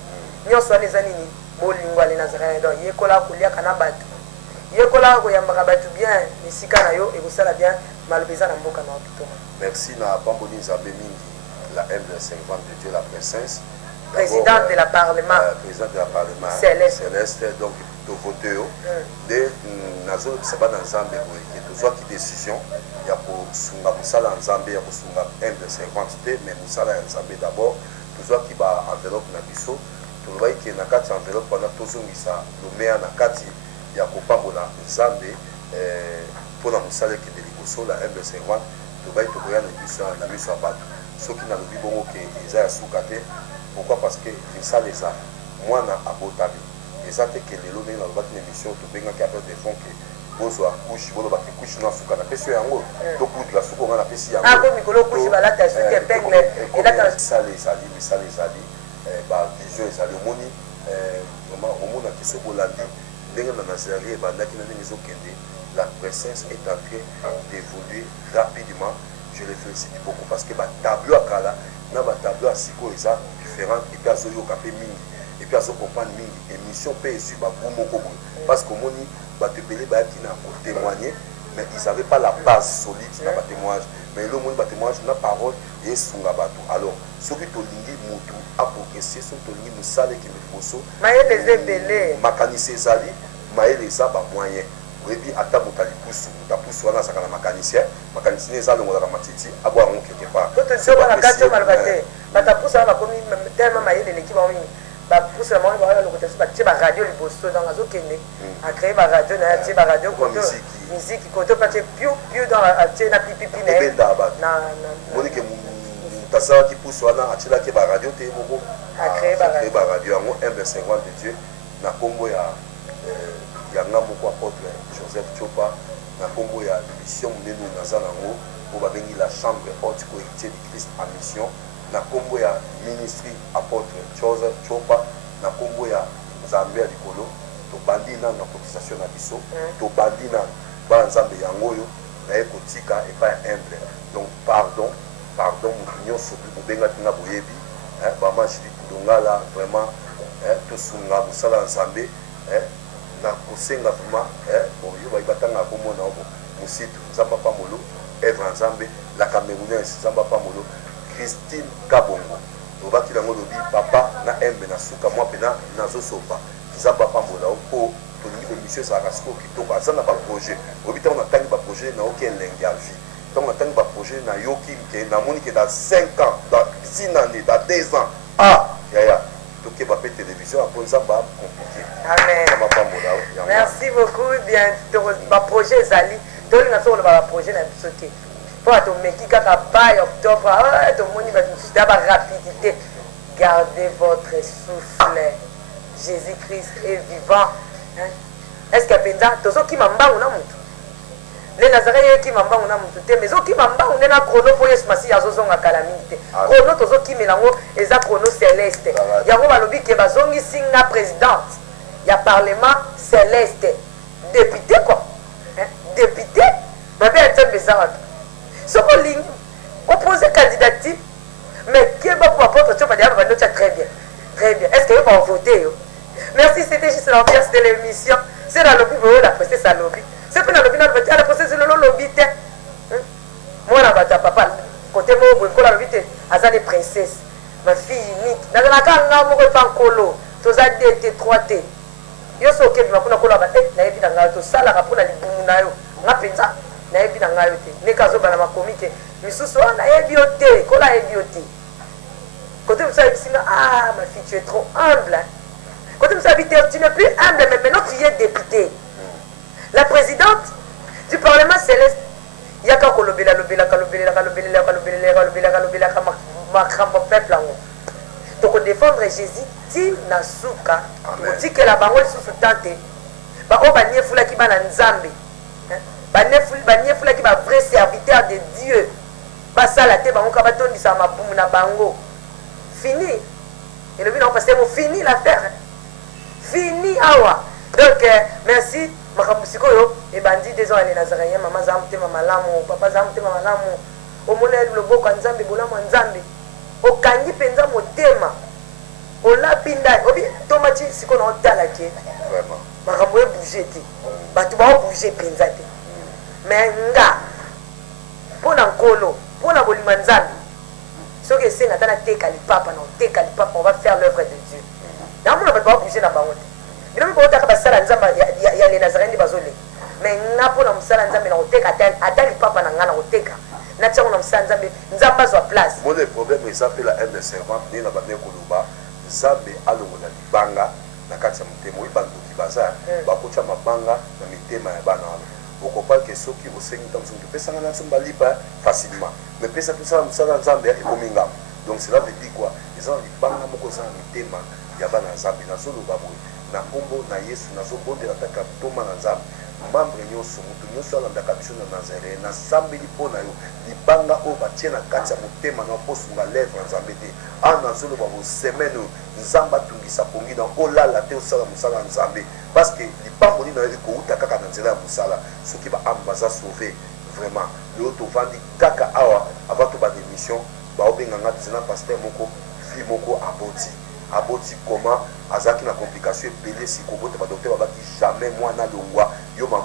nyonso wana eza nini bolingo ya le Nazaraya donc yekola koliaka na bato yekola koyambaka bato bien esika na yo ekosala bien maloba eza na mboka na okitoma merci na pamboli nzambe mingi la humble servante de Dieu la princesse présidente de la parlement céleste donc tovote yo nde nazolobisa bana nzambe boye ke tozwaki décision ya kosunga mosala ya nzambe ya kosunga humble servante te mais mosala ya nzambe d'abord tozwaki baenveloppe na biso tolobaki ke na kati ya enveloppe wana tozongisa lomeya na kati ya kopambola nzambe mpona mosala ekende liboso la humble servante tolobaki tokoya na miso ya bato soki nalobi bongo ke eza ya suka te pourquoi parce que misala eza mwana abotami eza te ke lelo ndenge nalobaki na émission tobengaki appel de fond ke bozwa couche boloba ke couche na suka na pesi yango to poudre la suka nga na pesi yango ah ko mikolo couche balata suka épingle elata misala ezali ba vision ezali omoni vraiment omona ke soki olandi ndenge na Nazarie ebandaki na ndenge ezokende la présence est en train d'évoluer rapidement. Je les félicite beaucoup parce que le tableau à Kala, le tableau à Siko est différent et puis à Zoyo Kapé Mingi et puis à Zoyo Compagnie Mingi. Émission paye sur Baboumo Kobo parce que mon Batepele qui n'a pas témoigné, mais ils n'avaient pas la base solide dans le témoignage. Mais le monde témoignage, la parole et Sungabato. Alors, ceux qui ont lingi Moutou a progressé, ceux qui ont lingi Moussale qui me fosso, Makanisé Zali, Maël et Zaba moyen. Webi ata mutali pusu wana saka na mécanicien eza longola ka matiti abo ango quelque part to te ba na kacho malbate bata pusu ba komi tellement mayele l'équipe ba wingi ba pusu la mwa ba lokota ba tie ba radio liboso dans azo kende a créer ba radio na tie ba radio koto musique koto pa tie piu dans la tie na pipi na monique tasa ki pusu wana atila ke ba radio te moko a créer ba radio ango M50 de Dieu na kombo ya yanga moko apôtre Joseph Chopa na kombo ya mission munenu naza nango po babengi la chambre haute cohéritier du Christ en mission na kombo ya ministry apôtre Joseph Chopa na kombo ya Nzambe ya likolo to bandi na cotisation na biso to bandi na ba Nzambe yango yo na ekotika et pas humble donc pardon mutunyo sobi bobenga tinga boyebi ba manchidi ndongala vraiment to sunga musala Nzambe na kosenga vraiment yo bayibatanga komona obo musitu Nzamba Pamolo Evre Nzambe la Camerounaise Nzamba Pamolo Christine Kabongo obaki lango lobi papa na embe na suka mwa pena nazo sopa Nzamba Pamolo ko tolingi émission ça rasiko kitoko azana ba projet obita on attend ba projet na aucun lenge ya vie donc on attend ba projet na yoki ke na moni ke dans 5 ans dans 6 années dans 2 ans ya que va faire télévision après ça va compliqué. Amen. Merci beaucoup. Bien, le projet Zali, tout le monde va projet na bisoté. Pour to meki kaka pa octobre, to moni va d'abord rapidité. Gardez votre souffle. Jésus-Christ est vivant. Est-ce que penza tozo ki mamba una mutu? Les Nazaré qui mamba una mutu te mais qui mamba una na chrono pour Yesu Masi azozonga calamité. Chrono tozo ki melango eza chrono céleste. Yango balobi ke bazongi singa présidente. Ya parlement céleste. Député quoi? Député? Babe atembe za. Soko ligne opposé candidature mais qui va pour apporter tu vas dire très bien. Très bien. Est-ce que vous va voter yo? Merci, c'était juste l'ambiance de l'émission. C'est dans le lobby, la princesse à lobby. C'est pas dans le lobby, la princesse de lobby. Moi, là, papa, côté moi, je lobby, à des princesses. Ma fille unique. Dans la carte, je suis en colo. Tu as des 3T. Yo so ke bima kuna kola ba na yebi na ngayo to sala ka pona libumu nayo ngapenza na yebi na ngayo te ne kazo bana makomike misusu na yebi ote kola yebi ote côté vous savez singa ma fille tu es trop humble. Quand tu n'es plus humble, mais maintenant tu es député. La présidente du Parlement céleste, il y a qu'à kolobela, peuple. Donc défendre Jésus, ti nasuka, on dit que la bango est sous tante. Ba o banye fula ki ba na nzambe. Banye fula ki ba vrai serviteur de Dieu. Ba sala te bango ka ba tondisa mabumu na bango. Fini. Et le but non parce que fini l'affaire. Fini awa. Donc merci makambusi koyo e bandi des ans les Nazaréens maman zamte mama lamu papa zamte mama lamu omona loboko nzambe bolamu nzambe okangi penza motema ola pinda obi tomati siko na otala ke vraiment makambo e bouger te batu ba bouger penza te mais nga pona nkolo pona bolima nzambe soki esenga tana teka lipapa na oteka lipapa on va faire l'œuvre de Dieu. Namona bato ba bouger na bango te. Bino ko taka basala nzamba ya les Nazaréens de bazole. Mais ngapo na musala nzambe na oteka atali papa na ngana oteka. Na tsango na musala nzambe nzamba zo place. Mon problème ils appellent la haine de servant ni na bane koloba nzambe alongo na libanga na kati ya mutemo ibando kibaza ba kocha mabanga na mitema ya bana wala. Okopa ke soki osengi tam songi pesa ngana tsumba lipa facilement. Mais pesa tout ça musala nzambe ekominga. Donc cela veut dire quoi? Ils ont libanga moko za mitema ya bana nzambe na zolo babwe. Na kombo na Yesu na zo bonde ataka toma na nzambe membre nyonso moto nyonso alandaka biso na Nazaré nasambeli mpo na yo libanga oyo batie na kati ya motema na posunga lèvre nzambe te ana azoloba bosemaine oyo nzambe atungisa pongi na olala te osala mosala ya nzambe parce que lipamboli na yo ekouta kaka na nzela ya mosala soki baame baza sauve vraiment lelo tovandi kaka awa avant to badémission baobenganga tozena paster moko fille moko aboti koma azalaki na complication ebele sikobota badokter babaki jamais mwana longwa yo mama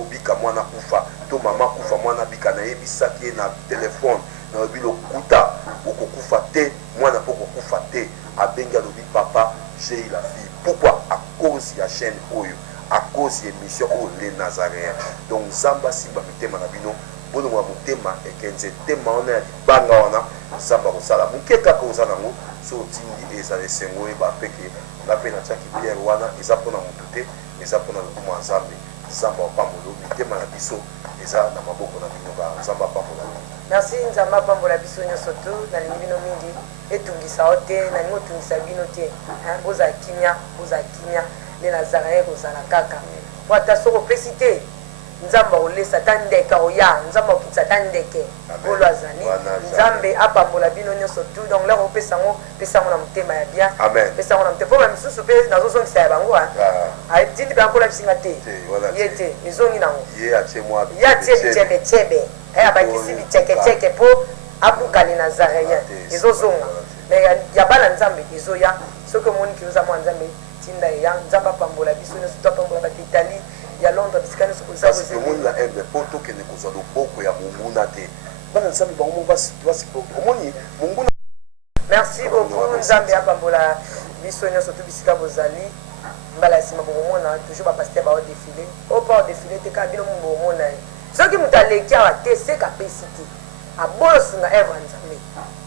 obika mwana kufa to mama kufa mwana bika nayebisaki ye na telefone nalobi lokuta okokufa te mwana mpo kokufa te abengi alobi papa j'ai la fille pourquoi à cause ya chaîne oyo à cause ya émission oyo les Nazaréens donc nzambe asimba mitema na bino bonongo ya motema ekenze tema wana ya libanga wana nzambe akosala moke kaka oza nango so otindi ezala esengo oyeba peke nga mpe natiaki pierre wana eza mpona motu te eza mpona lokumu ya nzambe nzambe apambola mitema na biso eza na maboko na bino ba nzambe apambola bino merci nzambe apambola biso nyonso tu nalingi bino mingi etungisa o te nalingi otungisa bino te bozala kimia nde Nazaréen kozala kaka po ata soki opesi te nzambe akolesa ata ndeke oya nzambe akokitisa ata ndeke olo azali nzambe apambola bino nyonso tu donc lero opesa yango pesa yango na motema ya bien pesa yango na motema mpo bamisusu mpe nazozongisa ya bango atindi mpe yankola bisinga te ye te ezongi nango ye atie bitshebetshebe abakisi bitsheketsheke mpo abukali Nazaréen ezozonga me ya bana nzambe ezoya soki omoni ki oza mwa nzambe tinda eya nzambe apambola biso nyonso to apambola bato Italie ya Londres bisika nyonso omoni na eve mpo tokende kozwa loboko ya monguna te bana nzambe bango omoni monguna merci beaucoup nzambe apambola biso nyonso to bisika bozali mbala ya nsima bokomona toujours bapaster bao défilé opa odéfilé te kaka bino mungu omona ye soki moto aleki awa te seka apesi te abolosinga evre nzambe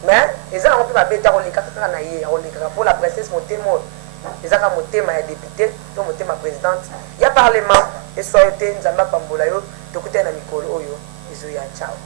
mais eza nango mpe babeta koleka kaka na ye akolekaka mpo la princesse motema oyo eza kaka motema ya député to motema présidente ya parlement eswa yo te nzambe apambola yo tokutani na mikolo oyo ezoya ciao